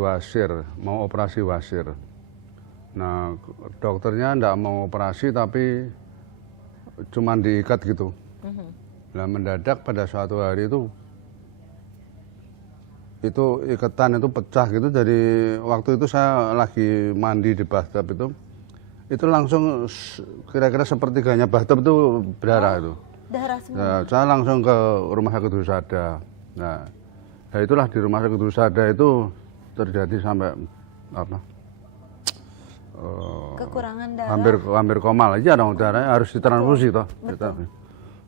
wasir. Nah, dokternya enggak mau operasi tapi cuman diikat gitu. Nah, mendadak pada suatu hari itu ikatan itu pecah gitu. Jadi waktu itu saya lagi mandi di bathtub itu langsung kira-kira sepertiganya bathtub itu berdarah itu. Darah semua. Nah, saya langsung ke rumah sakit Husada. Nah, ya itulah di rumah sakit Husada itu terjadi sampai apa? Kekurangan darah. Hampir koma lah. Iya dong, darahnya harus ditransfusi toh.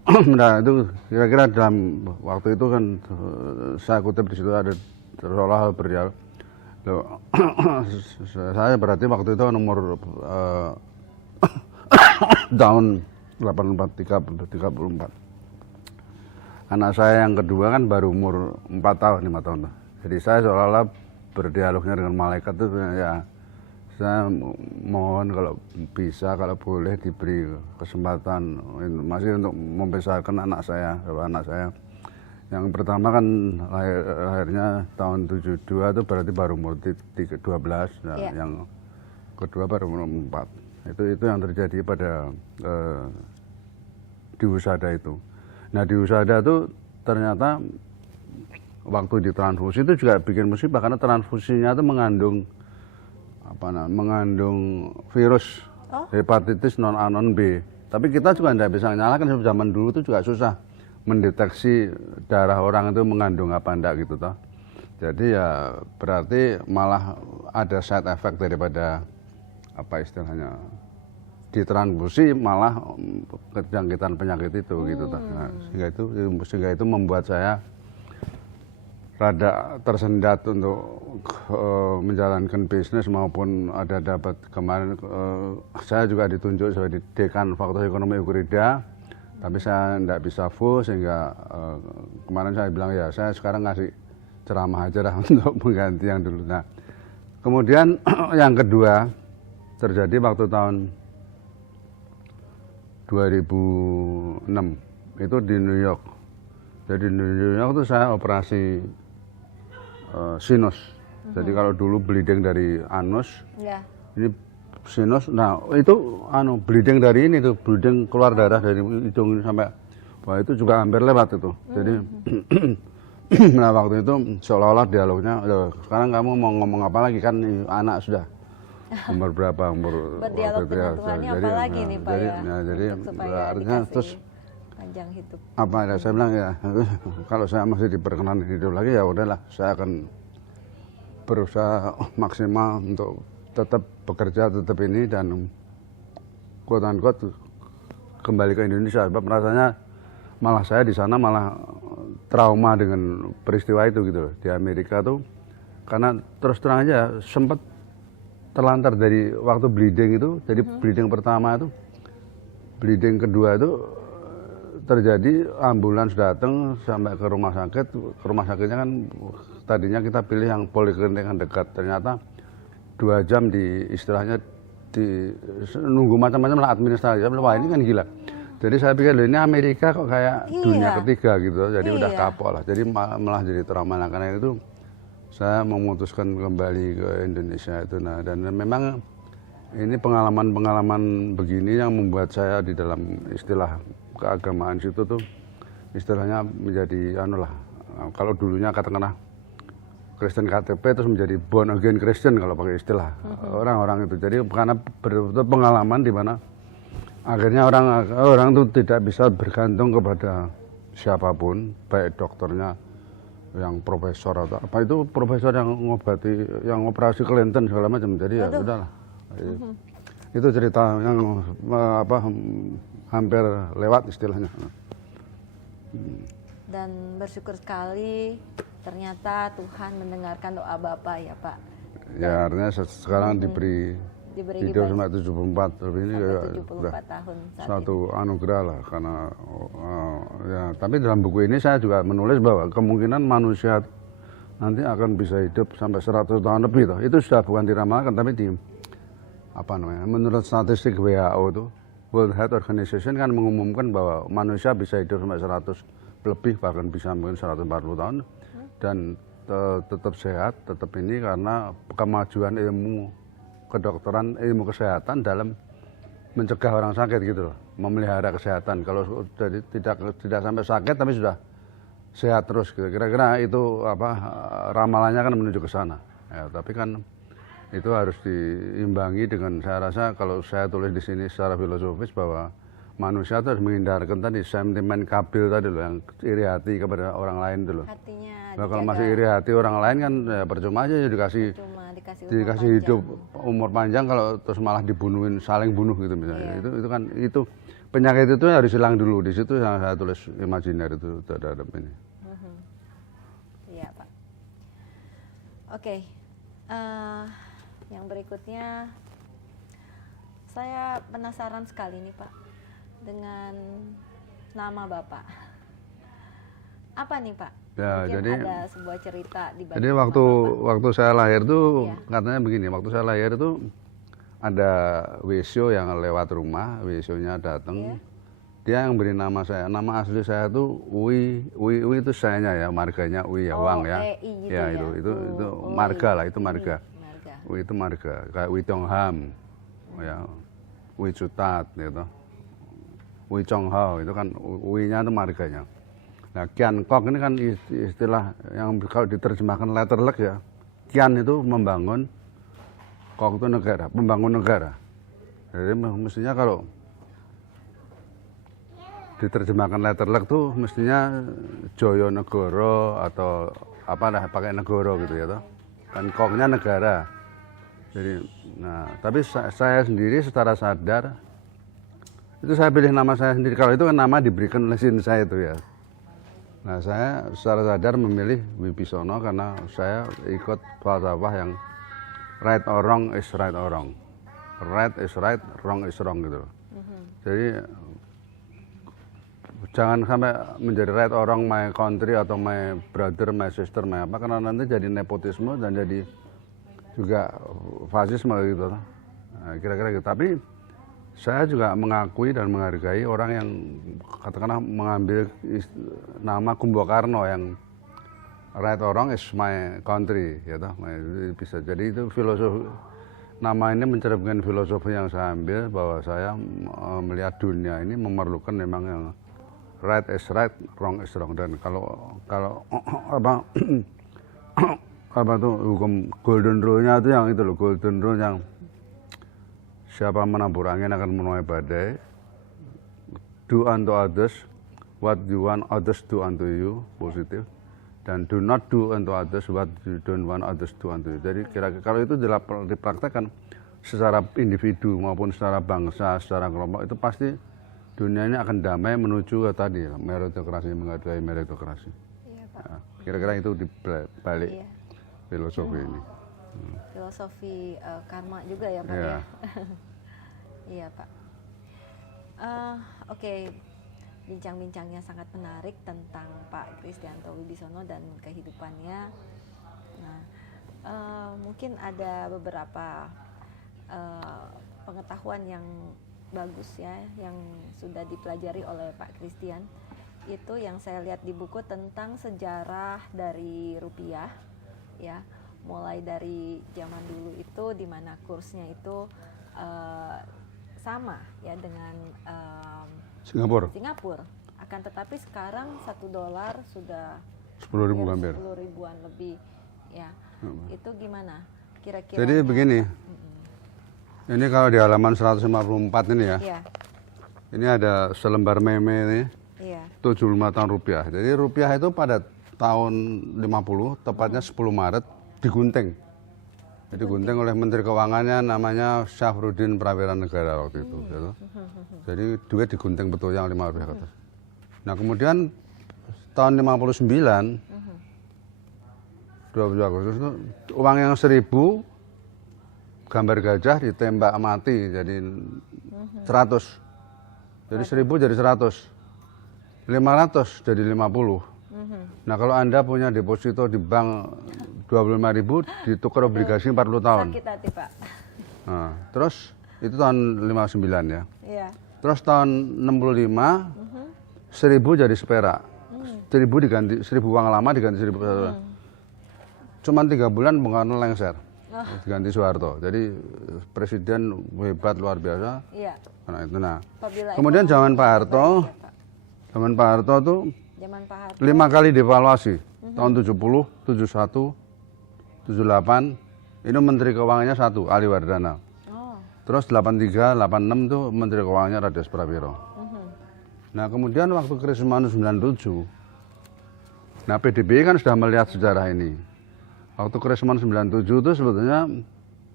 Nah, itu kira-kira dalam waktu itu kan saya kutip di situ ada seolah berjalan. Saya berarti waktu itu umur tahun 34. Anak saya yang kedua kan baru umur 4 tahun, 5 tahun. Jadi saya seolah-olah berdialognya dengan malaikat itu ya, saya mohon kalau bisa, kalau boleh diberi kesempatan masih untuk membesarkan anak saya. Yang pertama kan lahirnya tahun 72 itu berarti baru umur 12, nah, yang kedua baru umur 4. Itu yang terjadi pada di Husada itu. Nah, di Husada itu ternyata waktu ditransfusi itu juga bikin musibah karena transfusinya itu mengandung virus hepatitis non A non B. Tapi kita juga tidak bisa menyalahkan, zaman dulu itu juga susah mendeteksi darah orang itu mengandung apa enggak gitu toh. Jadi ya berarti malah ada side effect daripada apa istilahnya ditransfusi malah kejangkitan penyakit itu gitu toh. Nah, sehingga itu membuat saya rada tersendat untuk menjalankan bisnis maupun ada dapat kemarin saya juga ditunjuk sebagai dekan Fakultas Ekonomi Ukrida, tapi saya tidak bisa full sehingga kemarin saya bilang ya saya sekarang ngasih ceramah aja lah untuk mengganti yang dulu. Nah, kemudian yang kedua terjadi waktu tahun 2006 itu di New York. Jadi di New York itu saya operasi sinus. Jadi kalau dulu bleeding dari anus, ini sinus. Nah itu bleeding dari ini tuh, bleeding keluar darah dari hidung ini sampai, wah itu juga hampir lewat itu. Jadi nah waktu itu seolah-olah dialognya, sekarang kamu mau ngomong apa lagi kan anak sudah umur berapa berdialog dengan Tuhannya apa lagi nih Pak jadi artinya terus panjang hidup. Apa ya saya bilang ya kalau saya masih diperkenan hidup lagi ya udahlah saya akan berusaha maksimal untuk tetap bekerja tetap ini dan quote unquote kembali ke Indonesia. Sebab rasanya malah saya di sana malah trauma dengan peristiwa itu gitu loh. Di Amerika tuh karena terus terang aja sempat terlantar dari waktu bleeding itu. Jadi bleeding pertama itu, bleeding kedua itu terjadi ambulans datang sampai ke rumah sakit. Rumah sakitnya kan tadinya kita pilih yang poliklinik yang dekat. Ternyata 2 jam di istilahnya di nunggu macam-macam lah administrasi. Wah ini kan gila. Jadi saya pikir ini Amerika kok kayak dunia ketiga gitu. Jadi udah kapok lah. Jadi malah jadi trauma. Nah, karena itu saya memutuskan kembali ke Indonesia itu. Nah, dan memang ini pengalaman-pengalaman begini yang membuat saya di dalam istilah keagamaan situ tuh istilahnya menjadi kalau dulunya katakanlah Kristen KTP terus menjadi born again Christian kalau pakai istilah orang-orang itu. Jadi karena pengalaman di mana akhirnya orang itu tidak bisa bergantung kepada siapapun, baik dokternya yang profesor atau apa itu profesor yang ngobati, yang operasi Clinton segala macam. Jadi ya udahlah. Itu cerita yang hampir lewat istilahnya. Dan bersyukur sekali ternyata Tuhan mendengarkan doa Bapak ya Pak. Ya artinya sekarang diberi hidup sampai 74 tapi ini ya udah tahun suatu anugerah lah karena ya tapi dalam buku ini saya juga menulis bahwa kemungkinan manusia nanti akan bisa hidup sampai 100 tahun lebih toh. Itu sudah bukan diramalkan tapi menurut statistik WHO itu World Health Organization kan mengumumkan bahwa manusia bisa hidup sampai 100 lebih bahkan bisa mungkin 140 tahun dan tetap sehat, tetap ini karena kemajuan ilmu kedokteran, ilmu kesehatan dalam mencegah orang sakit gitu loh, memelihara kesehatan. Kalau jadi tidak sampai sakit tapi sudah sehat terus gitu. Kira-kira itu apa ramalannya kan menuju ke sana. Ya, tapi kan itu harus diimbangi dengan, saya rasa kalau saya tulis di sini secara filosofis bahwa manusia itu harus menghindarkan tadi sentimen kabil tadi loh, yang iri hati kepada orang lain itu loh. Hatinya Nah, kalau dijaga. masih iri hati orang lain kan ya percuma aja ya Cuma dikasih umur dikasih panjang. hidup umur panjang kalau terus malah dibunuhin, saling bunuh gitu misalnya. Iya. Itu kan itu penyakit itu harus hilang dulu. Di situ yang saya tulis imajiner itu terhadap ini. Iya Pak. Oke, yang berikutnya saya penasaran sekali nih Pak dengan nama Bapak. Apa nih Pak? Ya, Mungkin jadi- ada sebuah cerita di balik Jadi nama Bapak. waktu saya lahir tuh Iya. katanya begini, waktu saya lahir tuh ada wisyo yang lewat rumah, wisyonya datang. Iya. Dia yang beri nama saya. Nama asli saya tuh Uwi itu sayanya ya, marganya Uwi ya, Oh, Wang ya. EI gitu Ya, ya. itu Oh, marga Uwi. lah, itu marga. Marga. Uwi itu marga, kayak Uwi Tongham, ya, Uwi Cutat gitu. Uwi Chonghao itu kan Uwi-nya itu marganya. Nah, Kian Kok ini kan istilah yang kalau diterjemahkan letterlek ya. Kian itu membangun, Kok itu negara, pembangun negara. Jadi mestinya kalau diterjemahkan letterlek tuh mestinya Joyonegoro atau apa lah pakai negoro gitu ya toh. Kan Koknya negara. Jadi nah, tapi saya sendiri secara sadar itu saya pilih nama saya sendiri. Kalau itu kan nama diberikan oleh sin saya itu ya. Nah, saya secara sadar memilih Wibisono karena saya ikut falsafah yang right or wrong is right or wrong. Right is right, wrong is wrong gitu loh. Jadi jangan sampai menjadi right or wrong my country atau my brother, my sister, my apa, karena nanti jadi nepotisme dan jadi juga fasisme gitu. Nah, kira-kira gitu. Tapi saya juga mengakui dan menghargai orang yang katakanlah mengambil nama Kumbakarna yang right or wrong is my country, ya toh. Bisa jadi itu filosofi. Nama ini mencerminkan filosofi yang saya ambil bahwa saya melihat dunia ini memerlukan memang yang right is right, wrong is wrong. Dan kalau apa apa tuh hukum golden rule-nya itu yang itu loh, golden rule yang siapa menabur angin akan menuai badai. Do unto others what you want others do unto you, positif. Dan do not do unto others what you don't want others do unto you. Jadi kira-kira kalau itu dipraktekkan secara individu maupun secara bangsa, secara kelompok, itu pasti dunia ini akan damai menuju ke tadi meritokrasi, menghargai meritokrasi. Iya Pak. Nah, kira-kira itu dibalik Iya. filosofi ini. Filosofi karma juga ya Pak Iya. ya. Iya Pak. Oke, bincang-bincangnya sangat menarik tentang Pak Kristianto Wibisono dan kehidupannya. Nah, mungkin ada beberapa pengetahuan yang bagus ya, yang sudah dipelajari oleh Pak Kristian. Itu yang saya lihat di buku tentang sejarah dari rupiah, ya, mulai dari zaman dulu itu di mana kursnya itu sama ya dengan Singapura Singapura. Akan tetapi sekarang $1 sudah 10.000 hampir. 10 ribuan lebih, ya. Itu gimana? Kira-kira? Jadi begini, ini kalau di halaman 154 ini ya, Iya, ini ada selembar meme ini, iya. 75 tahun rupiah. Jadi rupiah itu pada tahun 50, tepatnya 10 Maret, digunting. Jadi digunting oleh Menteri Keuangannya namanya Syafruddin Prawira Negara waktu itu. Gitu. Jadi duit digunting betul yang 5 rupiah ke atas. Nah kemudian tahun 59, 20 Agustus itu uang yang 1.000 gambar gajah ditembak mati jadi 100. Jadi 1.000 jadi 100. 500 jadi 50. Nah kalau Anda punya deposito di bank 25.000 ditukar obligasi 40 tahun. Sakit hati Pak. Nah, terus itu tahun 59 ya. Iya. Terus tahun 65 1.000 jadi seperak. 1.000 diganti 1.000 uang lama diganti 1.000. Cuman 3 bulan pengaruhnya lengser. diganti Soeharto. Jadi presiden hebat luar biasa. Iya. Karena itu nah. Apabila Kemudian ekonomi zaman Pak Harto, baik, ya, Pak. zaman Pak Harto tuh Zaman Pak Harto 5 kali devaluasi. Tahun 70, 71, 78. Ini Menteri Keuangannya satu, Ali Wardana. oh. Terus 83, 86 tuh Menteri Keuangannya Rades Prawiro. Nah kemudian waktu krisis tahun 97, nah PDB kan sudah melihat sejarah ini. Waktu krisis tahun 97 itu sebetulnya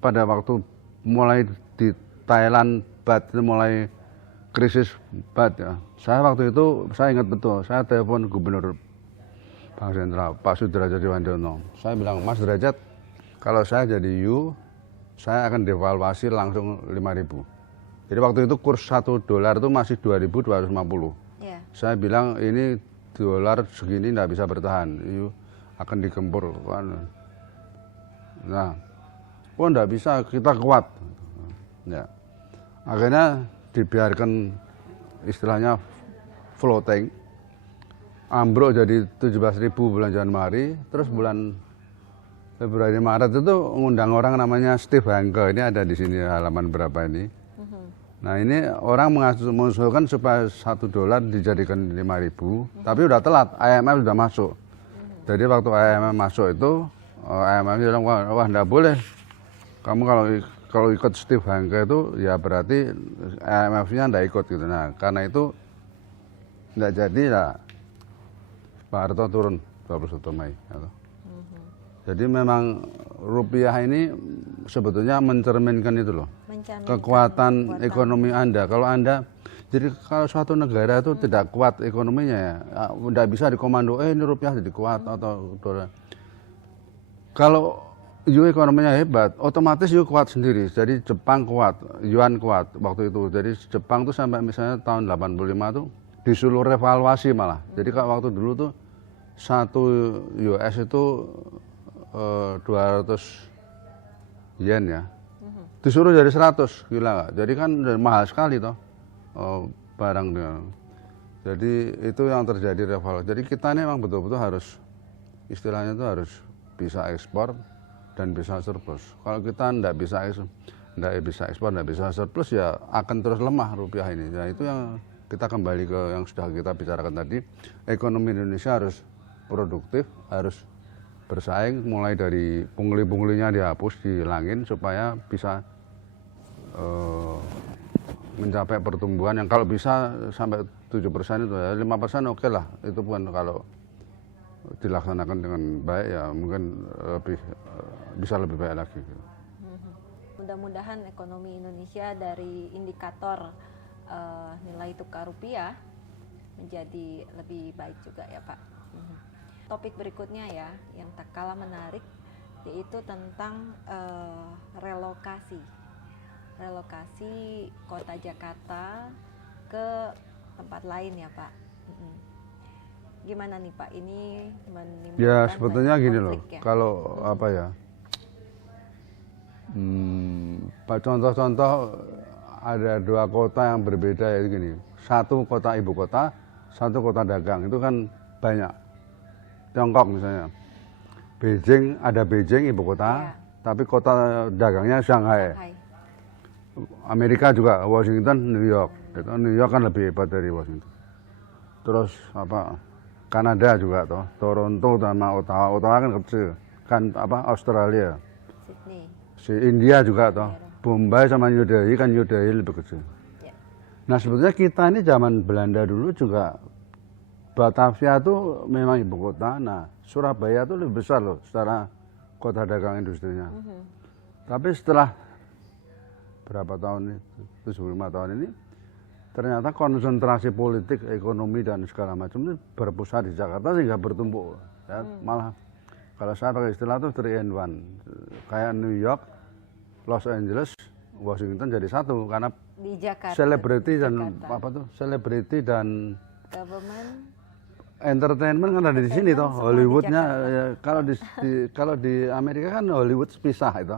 pada waktu mulai di Thailand baht itu mulai krisis baht ya. Saya waktu itu saya ingat betul, saya telepon Gubernur Bank Sentral Pak Sudrajat Djoko. Saya bilang, Mas Derajat, kalau saya jadi you, saya akan devaluasi langsung 5.000. Jadi waktu itu kurs $1 itu masih 2.250. ya. Saya bilang ini dolar segini tidak bisa bertahan, you akan digempur. Nah, oh tidak bisa, kita kuat. Ya. Akhirnya dibiarkan istilahnya floating, ambruk jadi 17.000 bulan Januari, terus bulan Februari Maret itu ngundang orang namanya Steve Hanke, ini ada di sini halaman berapa ini. Nah ini orang mengusulkan supaya $1 dijadikan 5.000, tapi udah telat, IMF sudah masuk. Jadi waktu IMF masuk itu, IMF bilang, wah enggak boleh. Kamu kalau ikut Steve Hanke itu, ya berarti IMF-nya enggak ikut gitu. Nah karena itu enggak jadi lah, Pak Harto turun 21 Mei. Gitu. Jadi memang rupiah ini sebetulnya mencerminkan itu loh, kekuatan ekonomi Anda. Kalau Anda, jadi kalau suatu negara itu tidak kuat ekonominya ya, tidak bisa dikomando, ini rupiah jadi kuat atau dolar. Kalau ekonominya hebat, otomatis kuat sendiri. Jadi Jepang kuat, yuan kuat waktu itu. Jadi Jepang tuh sampai misalnya tahun 85 tuh disuruh revaluasi malah. Jadi kalau waktu dulu tuh 1 US itu 200 yen ya, disuruh jadi 100, gila nggak? Jadi kan mahal sekali toh barang dia. Jadi itu yang terjadi revaluasi. Jadi kita ini memang betul-betul harus, istilahnya itu harus bisa ekspor dan bisa surplus. Kalau kita nggak bisa ekspor, nggak bisa surplus, ya akan terus lemah rupiah ini. Nah itu yang kita kembali ke yang sudah kita bicarakan tadi. Ekonomi Indonesia harus produktif, harus bersaing, mulai dari pungli-punglinya dihapus, dihilangin supaya bisa mencapai pertumbuhan yang kalau bisa sampai 7% itu ya, 5% oke lah, itu pun kalau dilaksanakan dengan baik ya mungkin bisa lebih baik lagi. Mudah-mudahan ekonomi Indonesia dari indikator nilai tukar rupiah menjadi lebih baik juga ya Pak. Topik berikutnya ya, yang tak kalah menarik, yaitu tentang relokasi kota Jakarta ke tempat lain ya Pak. Gimana nih Pak, ini menimbulkan ya sebetulnya gini loh, ya? kalau apa ya, contoh-contoh ada 2 kota yang berbeda ya gini, satu kota ibu kota, satu kota dagang, itu kan banyak. Tiongkok misalnya, Beijing, ada Beijing ibu kota, tapi kota dagangnya Shanghai. Amerika juga, Washington, New York. New York kan lebih hebat dari Washington. Terus apa? Kanada juga toh, Toronto sama Ottawa. Ottawa kan kecil, kan apa? Australia. Sydney. Si India juga toh, Bombay sama New Delhi, kan New Delhi lebih kecil. Nah sebetulnya kita ini zaman Belanda dulu juga, Batavia itu memang ibu kota. Nah, Surabaya itu lebih besar loh secara kota dagang industrinya. Tapi setelah berapa tahun ini, 75 tahun ini, ternyata konsentrasi politik, ekonomi dan segala macam itu berpusat di Jakarta sehingga bertumpuk. Ya, malah kalau saya pakai istilah itu 3-in-1, kayak New York, Los Angeles, Washington jadi satu karena di Jakarta, selebriti dan apa tuh, selebriti dan government, entertainment kan ada di sini toh, Hollywoodnya ya, kalau di Amerika kan Hollywood pisah itu,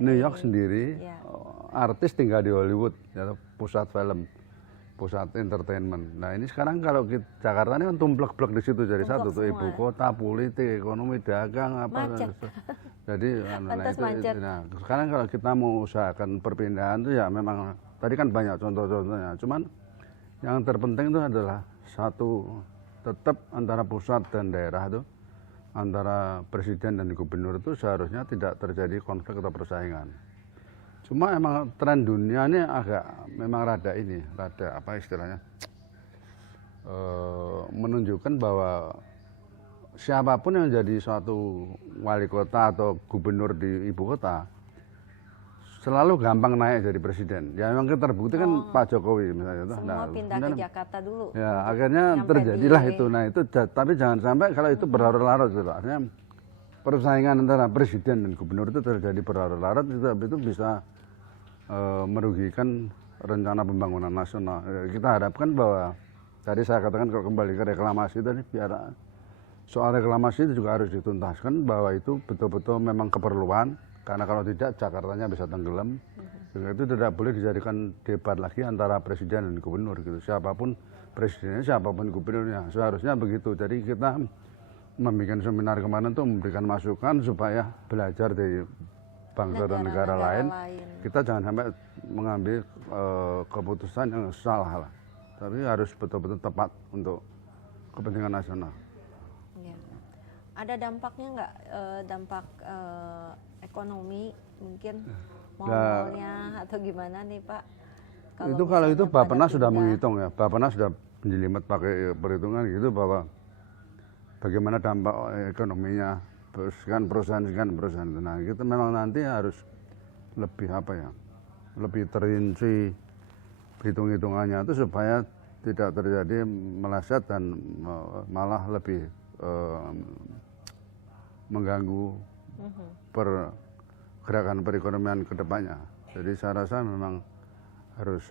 New York sendiri, artis tinggal di Hollywood, ya, pusat film. pusat entertainment. Nah ini sekarang kalau Jakarta ini kan tumplek-plek di situ jadi satu tuh, ibu kota, politik, ekonomi, dagang, apa. Macet. Jadi Lantas macet. nah, sekarang kalau kita mau usahakan perpindahan tuh ya memang tadi kan banyak contoh-contohnya. Cuman yang terpenting itu adalah satu, tetap antara pusat dan daerah tuh, antara presiden dan gubernur itu seharusnya tidak terjadi konflik atau persaingan. Cuma emang tren dunia ini agak memang rada apa istilahnya, menunjukkan bahwa siapapun yang jadi suatu wali kota atau gubernur di ibu kota selalu gampang naik jadi presiden. Ya memang terbukti kan Pak Jokowi misalnya. Semua pindah ke Jakarta dulu. Ya akhirnya terjadilah itu. Nah itu, tapi jangan sampai kalau itu berlarut-larut gitu. Artinya persaingan antara presiden dan gubernur itu terjadi berlarut-larut, itu bisa merugikan rencana pembangunan nasional. Kita harapkan bahwa tadi saya katakan kalau kembali ke reklamasi tadi, biar soal reklamasi itu juga harus dituntaskan bahwa itu betul-betul memang keperluan, karena kalau tidak Jakartanya bisa tenggelam. Itu tidak boleh dijadikan debat lagi antara presiden dan gubernur gitu. Siapapun presidennya, siapapun gubernurnya, seharusnya begitu. Jadi kita membuat seminar kemarin untuk memberikan masukan supaya belajar dari bangsa dan negara lain. Kita jangan sampai mengambil keputusan yang salah lah, tapi harus betul-betul tepat untuk kepentingan nasional. Ya. Ada dampaknya nggak, dampak ekonomi mungkin mallnya atau gimana nih Pak? Kalau itu Bappenas sudah menghitung ya, Bappenas sudah menjelimet pakai perhitungan gitu bahwa bagaimana dampak ekonominya. Kan perusahaan itu. Nah kita memang nanti harus lebih lebih terinci hitung-hitungannya itu supaya tidak terjadi meleset dan malah lebih mengganggu pergerakan perekonomian ke depannya. Jadi saya rasa memang harus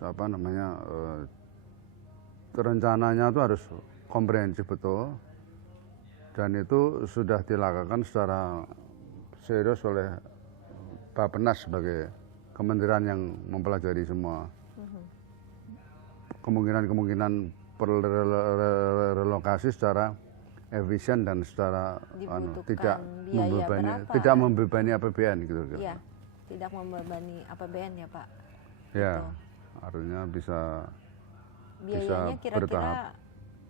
rencananya itu harus komprehensif betul. Dan itu sudah dilakukan secara serius oleh Bappenas sebagai kementerian yang mempelajari semua kemungkinan relokasi secara efisien dan secara tidak membebani APBN gitu. Iya, tidak membebani APBN ya Pak. Ya, artinya bisa biayanya kira-kira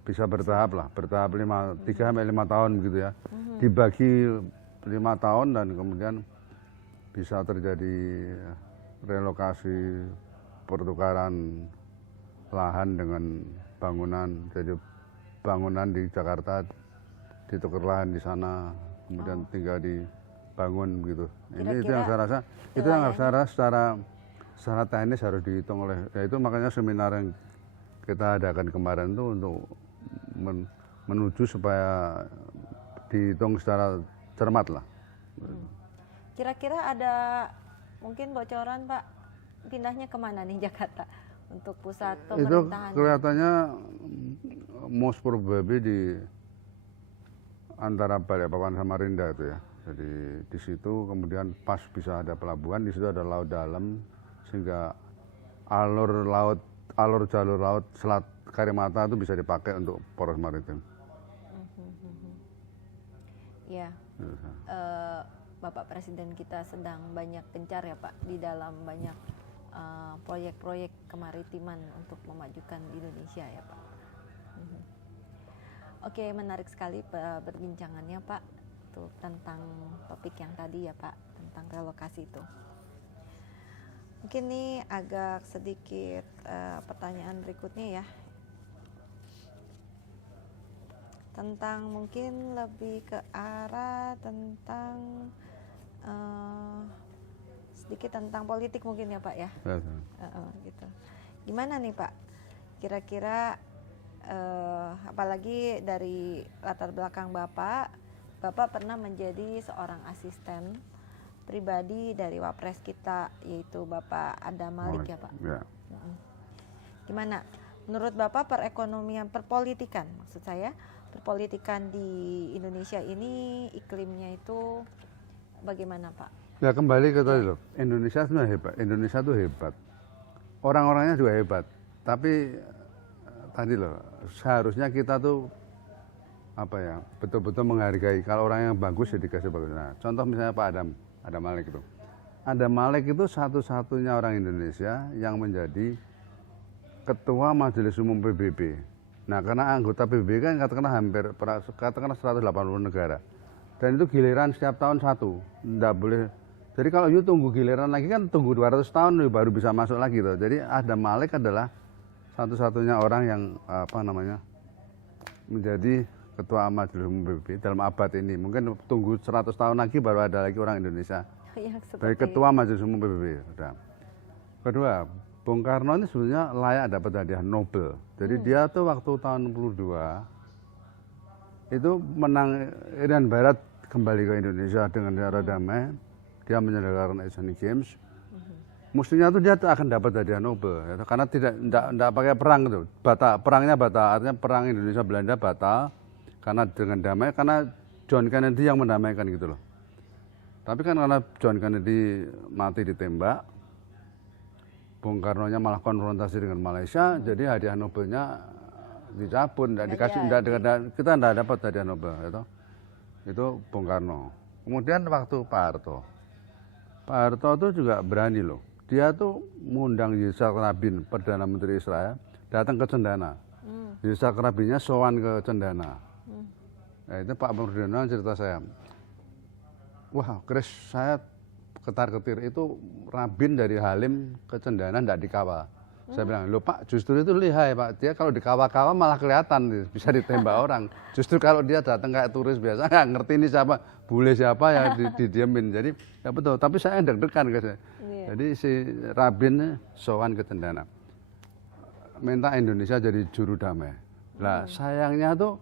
bisa bertahap 3 sampai 5 tahun gitu ya. Dibagi 5 tahun dan kemudian bisa terjadi relokasi, pertukaran lahan dengan bangunan. Jadi bangunan di Jakarta ditukar lahan di sana, kemudian tinggal dibangun begitu. Ini itu yang saya rasa, secara teknis harus dihitung oleh. Ya itu makanya seminar yang kita adakan kemarin itu untuk menuju supaya dihitung secara cermat lah. Kira-kira ada mungkin bocoran Pak, pindahnya kemana nih Jakarta untuk pusat pemerintahan? Itu kelihatannya most probably di antara Balikpapan sama Samarinda itu ya. Jadi di situ kemudian pas bisa ada pelabuhan, di situ ada laut dalam sehingga jalur laut Selat Karimata itu bisa dipakai untuk poros maritim. Ya, Bapak Presiden kita sedang banyak gencar ya Pak di dalam banyak proyek-proyek kemaritiman untuk memajukan Indonesia ya Pak. Oke, menarik sekali perbincangannya Pak tuh tentang topik yang tadi ya Pak, tentang relokasi itu. Mungkin nih agak sedikit pertanyaan berikutnya ya. Tentang mungkin lebih ke arah tentang sedikit tentang politik mungkin ya Pak ya. Gitu. Gimana nih Pak? Kira-kira apalagi dari latar belakang Bapak pernah menjadi seorang asisten pribadi dari Wapres kita, yaitu Bapak Adam Malik ya Pak. Ya. Gimana? Menurut Bapak perpolitikan maksud saya, perpolitikan di Indonesia ini iklimnya itu bagaimana Pak? Ya kembali ke tadi loh, Indonesia sebenarnya hebat. Indonesia tuh hebat. Orang-orangnya juga hebat. Tapi tadi loh, seharusnya kita tuh apa ya, betul-betul menghargai. Kalau orang yang bagus ya dikasih bagus. Nah, contoh misalnya Pak Adam Malik itu. Adam Malik itu satu-satunya orang Indonesia yang menjadi Ketua Majelis Umum PBB. Nah, karena anggota PBB kan katakanlah 180 negara. Dan itu giliran setiap tahun satu, nggak boleh. Jadi kalau you tunggu giliran lagi kan tunggu 200 tahun baru bisa masuk lagi tuh. Jadi Adam Malik adalah satu-satunya orang yang menjadi Ketua Majelis Umum PBB dalam abad ini. Mungkin tunggu 100 tahun lagi baru ada lagi orang Indonesia sebagai Ketua Majelis Umum PBB. Kedua, Bung Karno ini sebenarnya layak dapat hadiah Nobel. Jadi dia tuh waktu tahun 62 itu menang Irian Barat kembali ke Indonesia dengan cara damai. Dia menyelenggarakan Asian Games. Mestinya tuh dia akan dapat hadiah Nobel ya, karena tidak pakai perang itu. Perangnya batal, artinya perang Indonesia Belanda batal karena dengan damai, karena John Kennedy yang mendamaikan gitu loh. Tapi kan karena John Kennedy mati ditembak, Bung Karno-nya malah konfrontasi dengan Malaysia, jadi hadiah Nobelnya dicabut, kita tidak dapat hadiah Nobel itu Bung Karno. Kemudian waktu Pak Harto itu juga berani loh. Dia tuh mengundang Yitzhak Rabin, Perdana Menteri Israel, datang ke Cendana. Yitzhak Rabinnya sowan ke Cendana. Nah, itu Pak Murdiono cerita saya, wah Chris, saya ketar-ketir itu Rabin dari Halim ke Cendana tidak dikawal. Saya bilang, loh Pak, justru itu lihai Pak, dia kalau dikawal-kawal malah kelihatan bisa ditembak orang. Justru kalau dia datang kayak turis biasa, nggak ngerti ini siapa, bule siapa ya didiemin. Jadi ya betul, tapi saya deg-degan guys. Jadi si Rabin sowan ke Cendana, minta Indonesia jadi juru damai. Nah sayangnya tuh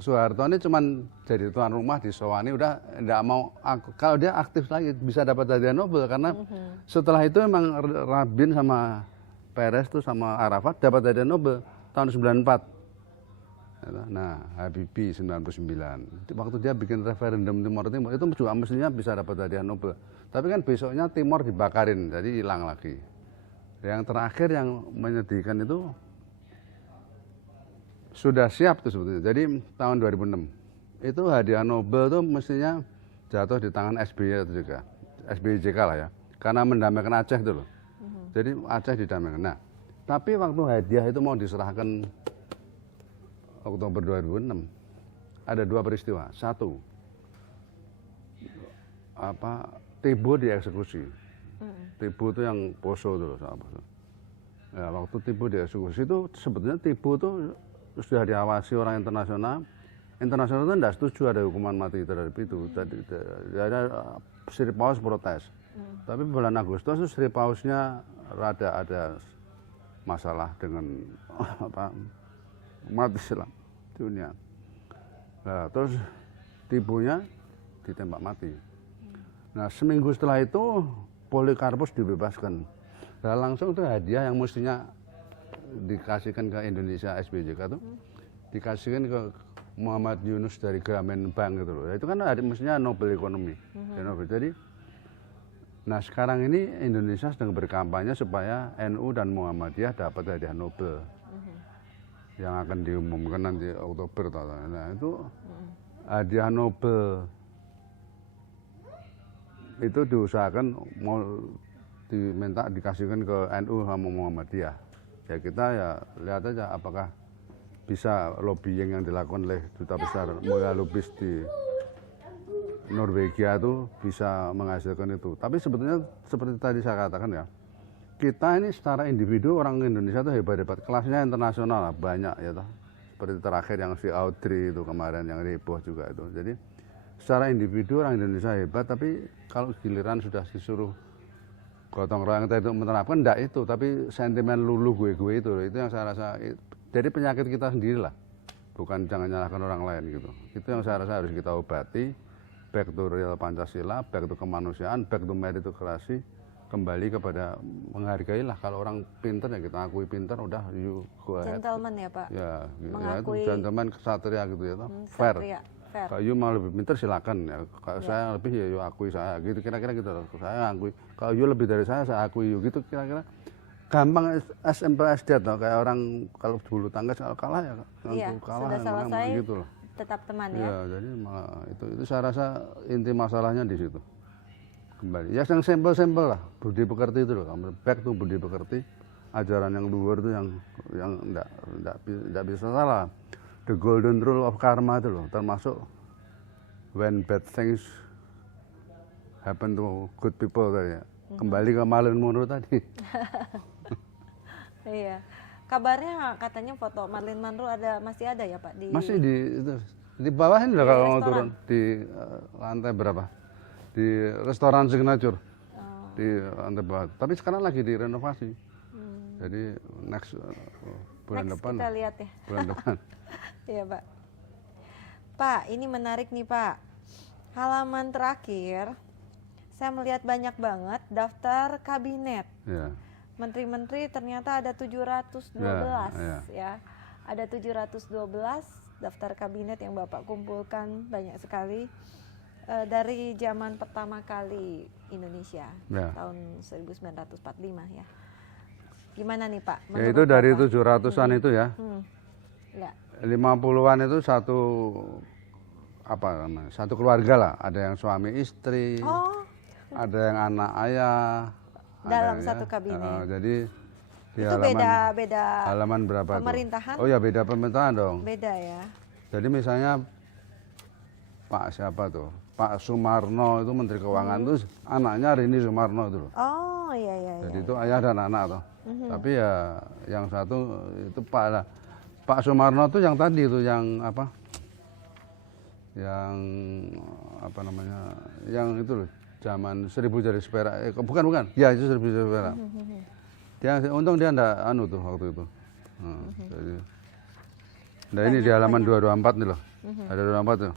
Soeharto ini cuman jadi tuan rumah di Sowani, udah enggak mau, kalau dia aktif lagi bisa dapat hadiah Nobel karena setelah itu emang Rabin sama Peres tuh sama Arafat dapat hadiah Nobel tahun 94. Nah, Habibie 99. Waktu dia bikin referendum Timor itu juga mestinya bisa dapat hadiah Nobel. Tapi kan besoknya Timor dibakarin, jadi hilang lagi. Yang terakhir yang menyedihkan itu sudah siap tuh sebetulnya. Jadi tahun 2006 itu hadiah Nobel tuh mestinya jatuh di tangan SBY itu juga, SBY JK lah ya, karena mendamaikan Aceh itu loh. Jadi Aceh didamaikan. Nah, tapi waktu hadiah itu mau diserahkan Oktober 2006 ada dua peristiwa. Satu, Tibo dieksekusi. Tibo itu yang Poso itu loh. Nah, waktu Tibo dieksekusi itu sebetulnya Tibo itu sudah diawasi orang internasional. Internasional itu tidak setuju ada hukuman mati terhadap itu. Ada Sri Paus protes. Tapi bulan Agustus itu Sri Pausnya ada masalah dengan umat Islam dunia. Nah, terus Tibonya ditembak mati. Nah, seminggu setelah itu Polikarpus dibebaskan. Nah, langsung itu hadiah yang mestinya dikasihkan ke Indonesia SBJK itu dikasihkan ke Muhammad Yunus dari Grameen Bank gitu loh. Itu kan mestinya Nobel Ekonomi. Jadi nah sekarang ini Indonesia sedang berkampanye supaya NU dan Muhammadiyah dapat hadiah Nobel. Yang akan diumumkan nanti Oktober. Nah itu hadiah Nobel itu diusahakan mau diminta dikasihkan ke NU sama Muhammadiyah. Ya kita ya lihat aja apakah bisa lobbying yang dilakukan oleh duta besar Mulia Lubis di Norwegia itu bisa menghasilkan itu. Tapi sebetulnya seperti tadi saya katakan ya, kita ini secara individu orang Indonesia itu hebat-hebat, kelasnya internasional lah, banyak ya toh. Seperti terakhir yang si Audrey itu kemarin yang heboh juga itu. Jadi secara individu orang Indonesia hebat, tapi kalau giliran sudah disuruh gotong royong kita itu menerapkan enggak itu, tapi sentimen lulu gue itu yang saya rasa jadi penyakit kita sendiri lah, bukan jangan nyalahkan orang lain gitu. Itu yang saya rasa harus kita obati, back to real Pancasila, back to kemanusiaan, back to meritokrasi, kembali kepada menghargai lah. Kalau orang pinter ya kita akui pinter, udah you go ahead. Gentleman ya Pak, ya mengakui itu gentleman kesatria gitu ya, fair. Kalau you mau lebih pinter silakan ya. Kalau saya lebih ya you akui saya gitu, kira-kira gitu. Saya akui. Kalau you lebih dari saya akui you gitu kira-kira. gampang SMP SD atau kayak orang kalau bulu tangkis kalau kalah ya Iya, ngaku kalah sudah yang selesai menang gitu loh. tetap teman ya. Iya, jadi malah itu saya rasa inti masalahnya di situ. Kembali ya yang simpel-simpel lah, budi pekerti itu loh. Back to budi pekerti, ajaran yang luhur itu yang enggak bisa salah. The golden rule of karma itu loh, termasuk when bad things happen to good people kayak. Kembali ke Marilyn Monroe tadi. Iya. Kabarnya katanya foto Marilyn Monroe masih ada ya Pak di Masih di bawah ini loh kalau mau restoran? turun di lantai berapa? Di restoran Signature. Oh. Di lantai bawah. Tapi sekarang lagi direnovasi. Jadi next bulan Next depan. kita lihat ya. Bulan depan. Iya Pak. Pak, ini menarik nih Pak. Halaman terakhir, saya melihat banyak banget daftar kabinet. Ya. Menteri-menteri ternyata ada 712 ya. Ada 712 daftar kabinet yang Bapak kumpulkan banyak sekali dari zaman pertama kali Indonesia Ya. tahun 1945 ya. Gimana nih Pak? Ya itu dari Bapak? 700-an itu ya. Ya. 50-an itu satu keluarga lah. Ada yang suami istri, Oh, ada yang anak ayah. dalam ada satu kabinet. Jadi di Itu beda halaman berapa pemerintahan? tuh? Oh ya beda pemerintahan dong. Beda ya. Jadi misalnya Pak siapa tuh? Pak Sumarno itu Menteri Keuangan tuh anaknya Rini Sumarno itu loh. Oh, iya iya Jadi iya. itu ayah dan anak toh. Tapi ya yang satu itu Pak Sumarno tuh yang tadi itu yang apa? Yang apa namanya? Yang itu loh. Zaman 1000 jari perak. Bukan. Ya itu 1000 jari perak. Dia untung dia enggak tuh waktu itu. Jadi, nah ini di halaman 224 nih loh. Ada 224 tuh.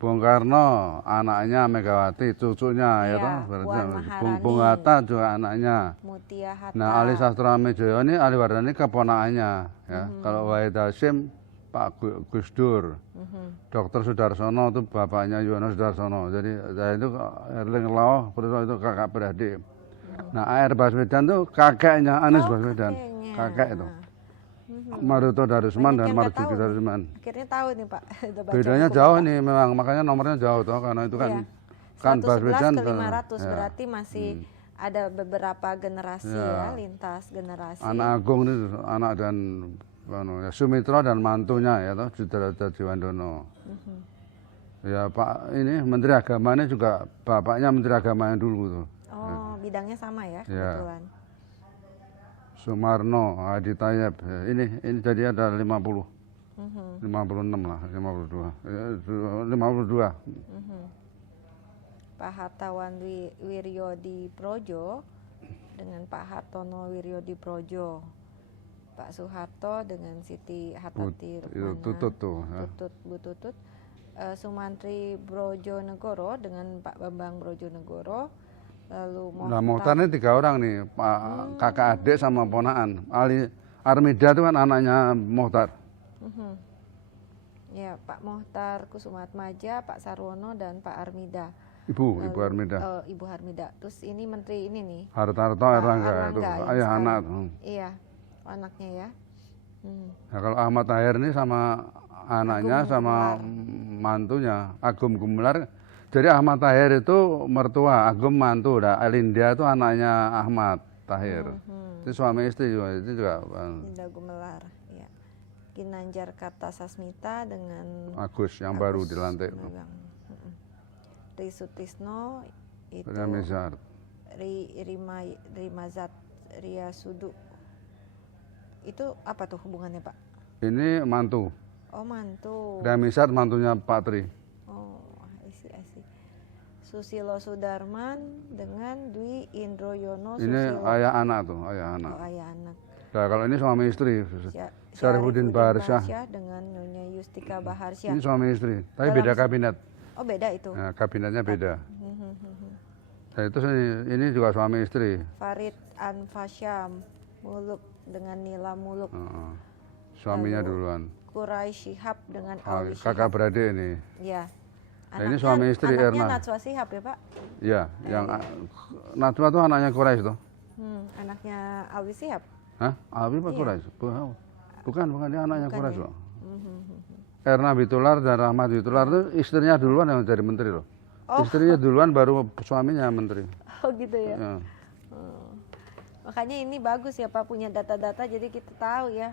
Bung Karno, anaknya Megawati, cucunya Iya, ya toh. Puan Maharani. Bung Hatta juga anaknya. Mutia Hatta. Nah, Ali Sastra Mejoyo ini Ali Wardani keponakannya ya. Kalau Wahid Hasyim Pak Gus Dur. Dr. Sudarsono itu bapaknya Yono Sudarsono. Jadi saya itu Erling Law, itu kakak beradik. Nah, AR Baswedan itu kakeknya Anies Baswedan. kakeknya. Kakek itu. Maruto Darusman Banyak dan yang nggak Marzuki tahu nih. Darusman. Akhirnya tahu nih Pak. Udah baca Bedanya buku jauh Bapak. nih memang, makanya nomornya jauh toh karena itu kan Iya. kan 111 Baswedan ke 500 ya. berarti masih ada beberapa generasi ya, lintas generasi. Anak Agung itu anak dan Sumitro dan mantunya ya toh Sudrajat Jiwandono. Ya Pak ini Menteri Agama ini juga bapaknya Menteri Agama yang dulu tuh. Oh, bidangnya sama ya Ya. kebetulan. Sumarno, Hadi Tayyib. Ya, ini jadi ada 50. 56 lah, 52. Ya, 52. Pak Hartawan Wiryo di Projo dengan Pak Hartono Wiryo di Projo. Pak Soeharto dengan Siti Hatati Itu Rukmana. Tutut tuh. Ya. Bu Tutut. Sumantri Brojonegoro dengan Pak Bambang Brojonegoro. Lalu Nah, Mohtar ini 3 orang nih, Pak kakak adik sama ponakan. Ali Armida itu kan anaknya Mohtar. Ya, Pak Mohtar Kusumatmaja, Pak Sarwono dan Pak Armida. Ibu Armida. Ibu Harmida. Terus ini menteri ini nih. Hartarto Pak Erlangga itu, yang ayah sekarang. anak tuh. Iya, anaknya ya. Nah, kalau Ahmad Tahir ini sama anaknya sama mantunya Agum Gumelar. Jadi Ahmad Tahir itu mertua, Agum mantu. Nah, Alindia itu anaknya Ahmad Tahir. Itu suami istri juga. Itu juga Linda Gumelar. Ya. Ginanjar Kartasasmita dengan Agus yang baru dilantik. Ri Sutisno itu Remizar. Rimazat Ria Sudu. Itu apa tuh hubungannya Pak? Ini mantu. Oh, mantu. Remizar mantunya Pak Tri. Oh, I see. Susilo Sudarman dengan Dwi Indroyono Ini Susilo. ayah anak tuh, ayah anak. Oh, ayah anak. Nah, kalau ini suami istri. Syarifuddin Baharsyah. dengan Nyonya Yustika Baharsyah. Ini suami istri, tapi beda kabinet. Oh, beda itu. Nah, kabinetnya beda. Nah, itu ini juga suami istri. Farid Anfasyam Muluk dengan Nila Muluk. Suaminya Lalu duluan. Quraisy Shihab dengan Alwi Kakak Shihab. beradik ini. Ya. Nah, ini suami istri anaknya Erna. Najwa Shihab ya Pak? Iya, yang Najwa tuh anaknya Quraisy tuh. Anaknya Alwi Shihab. Hah? Alwi Pak Iya. Quraisy? Bukan, dia anaknya Bukan Quraisy ya? loh. Erna Witoelar dan Rahmat Witoelar itu istrinya duluan yang jadi menteri loh. Oh. Istrinya duluan baru suaminya menteri. Oh gitu ya. Ya. Makanya ini bagus ya Pak punya data-data jadi kita tahu ya.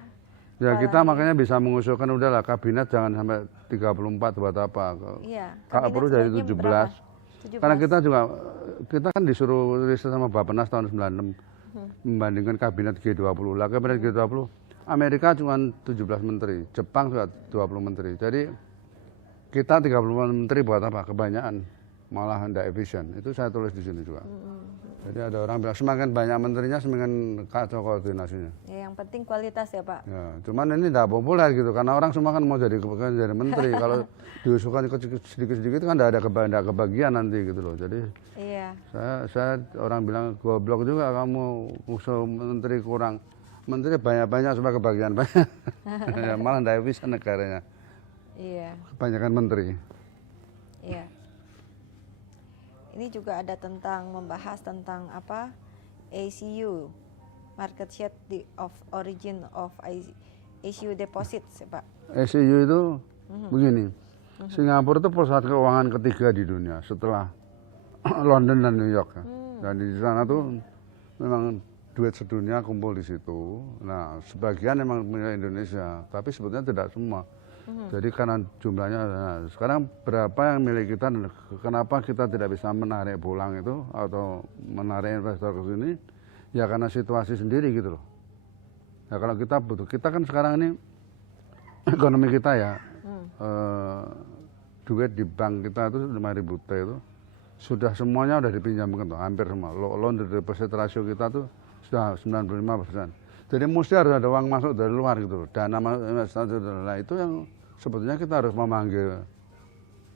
Ya kita Apalagi- makanya bisa mengusulkan udahlah kabinet jangan sampai 34 buat apa. Iya. Kalau kabinet perlu jadi sebaiknya 17. berapa? 17. Karena kita kan disuruh riset sama Bappenas tahun 96 membandingkan kabinet G20. Lah kabinet G20 Amerika cuma 17 menteri, Jepang juga 20 menteri. Jadi kita 30 menteri buat apa? Kebanyakan, malah tidak efisien. Itu saya tulis di sini juga. Jadi ada orang bilang semakin banyak menterinya semakin kacau koordinasinya. Ya, yang penting kualitas ya Pak. Ya, cuman ini tidak populer gitu karena orang semua kan mau jadi menteri. Kalau diusulkan sedikit-sedikit kan tidak ada kebagian nanti gitu loh. Jadi Iya. saya orang bilang goblok juga kamu usul menteri kurang. Menteri banyak-banyak supaya kebagian banyak. Ya, malah tidak bisa negaranya. Iya. Kebanyakan menteri. Iya. Ini juga ada tentang membahas tentang apa? ACU, market share of origin of ACU deposits, ya, Pak. ECU itu begini. Singapura itu pusat keuangan ketiga di dunia setelah London dan New York. Dan di sana tuh memang duit sedunia kumpul di situ. Nah, sebagian memang punya Indonesia, tapi sebetulnya tidak semua. Jadi karena jumlahnya, nah, sekarang berapa yang milik kita, dan kenapa kita tidak bisa menarik pulang itu atau menarik investor ke sini, ya karena situasi sendiri gitu loh. Ya kalau kita butuh, kita kan sekarang ini ekonomi kita ya, duit di bank kita itu 5.000 T itu sudah semuanya udah dipinjamkan tuh, hampir semua. Loan to deposit ratio kita tuh sudah 95%. Jadi mesti harus ada uang masuk dari luar gitu loh. Dana masuk investasi. Nah itu yang sebetulnya kita harus memanggil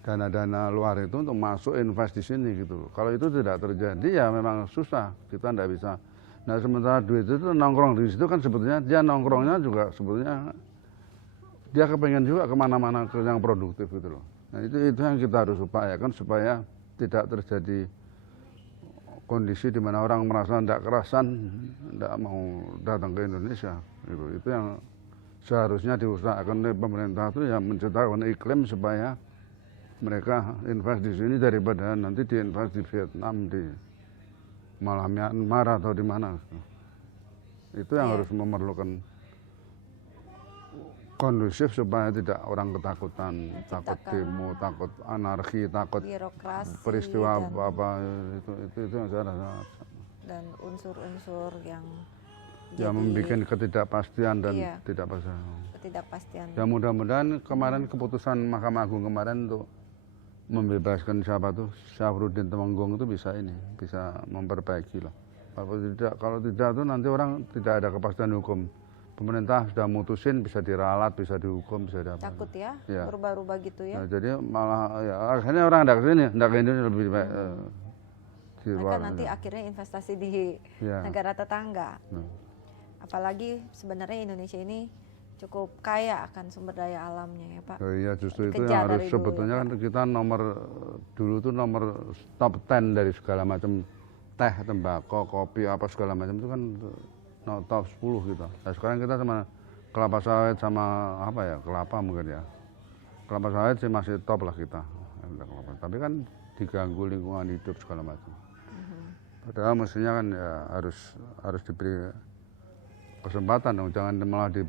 dana-dana luar itu untuk masuk invest di sini gitu loh. Kalau itu tidak terjadi ya memang susah, kita tidak bisa. Nah sementara duit itu nongkrong di situ kan sebetulnya dia nongkrongnya juga sebetulnya dia kepengen juga kemana-mana ke yang produktif gitu loh. Nah itu yang kita harus upayakan supaya tidak terjadi kondisi di mana orang merasa tidak kerasan, tidak mau datang ke Indonesia. Itu yang seharusnya diusahakan oleh pemerintah itu ya menciptakan iklim supaya mereka invest di sini daripada nanti diinvest di Vietnam, di malah Myanmar atau di mana. Itu yang harus memerlukan kondusif supaya tidak orang ketakutan, takut demo, takut anarki, takut birokrasi peristiwa dan, apa itu yang saya rasa. Dan unsur-unsur yang membuat ketidakpastian dan Iya. ketidakpastian. ketidakpastian. Ya mudah-mudahan kemarin keputusan Mahkamah Agung kemarin untuk membebaskan siapa tuh Syafruddin Temenggung itu bisa memperbaiki lah. Kalau tidak tuh nanti orang tidak ada kepastian hukum. Pemerintah sudah mutusin bisa diralat, bisa dihukum, bisa apa. Takut ya, Ya. berubah-ubah gitu ya. Nah, jadi malah ya akhirnya orang tidak ke sini, tidak ke Indonesia lebih baik di Mereka luar. nanti akhirnya investasi di Ya. negara tetangga. Nah. Apalagi sebenarnya Indonesia ini cukup kaya akan sumber daya alamnya ya Pak. Oh iya justru itu Dikejar yang harus dari dulu sebetulnya ya, kan kita dulu tuh nomor top 10 dari segala macam teh, tembakau, kopi apa segala macam itu kan top 10 gitu. Nah, sekarang kita sama kelapa sawit sama apa ya kelapa mungkin ya. Kelapa sawit sih masih top lah kita. Tapi kan diganggu lingkungan hidup segala macam. Padahal mestinya kan ya harus diberi kesempatan dong, jangan malah di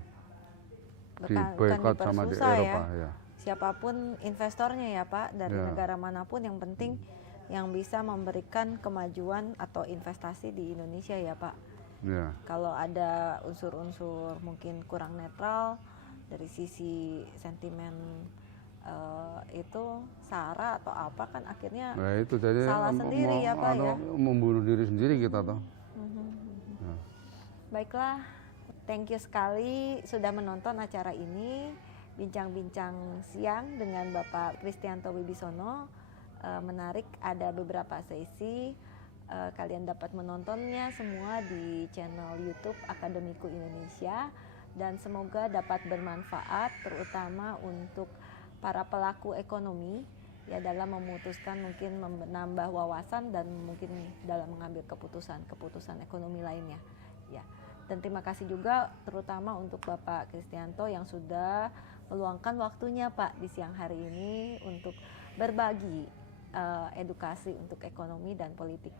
boykot sama di dipersusah Eropa ya. Siapapun investornya ya Pak dari Ya. negara manapun yang penting yang bisa memberikan kemajuan atau investasi di Indonesia ya Pak. Ya. Kalau ada unsur-unsur mungkin kurang netral dari sisi sentimen itu SARA atau apa kan akhirnya Nah itu jadi salah sendiri ya Pak ya. membunuh diri sendiri kita toh. Baiklah, thank you sekali sudah menonton acara ini, bincang-bincang siang dengan Bapak Kristianto Wibisono. Menarik, ada beberapa sesi, kalian dapat menontonnya semua di channel YouTube Akademiku Indonesia, dan semoga dapat bermanfaat terutama untuk para pelaku ekonomi ya dalam memutuskan mungkin menambah wawasan dan mungkin dalam mengambil keputusan ekonomi lainnya. Ya. Dan terima kasih juga terutama untuk Bapak Kristianto yang sudah meluangkan waktunya Pak di siang hari ini untuk berbagi edukasi untuk ekonomi dan politik.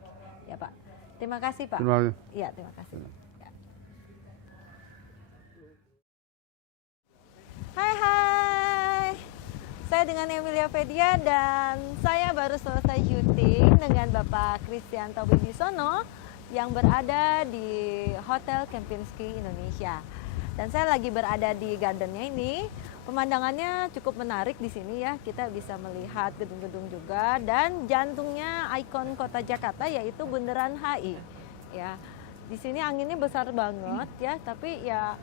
Ya Pak. Terima kasih Pak. Terima kasih. Ya, terima kasih. Ya. Hai. Saya dengan Emilia Fedia dan saya baru selesai syuting dengan Bapak Kristianto Wibisono yang berada di Hotel Kempinski Indonesia. Dan saya lagi berada di gardennya ini. Pemandangannya cukup menarik di sini ya. Kita bisa melihat gedung-gedung juga dan jantungnya ikon kota Jakarta yaitu Bundaran HI. Ya. Di sini anginnya besar banget ya, tapi ya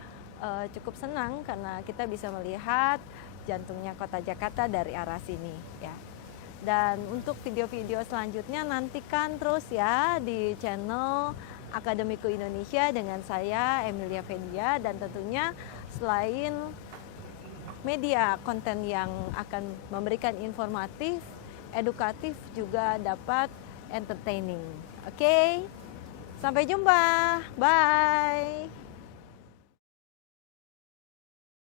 cukup senang karena kita bisa melihat jantungnya kota Jakarta dari arah sini ya. Dan untuk video-video selanjutnya nantikan terus ya di channel Akademiku Indonesia dengan saya Emilia Fedia, dan tentunya selain media konten yang akan memberikan informatif, edukatif juga dapat entertaining. Oke. Sampai jumpa. Bye.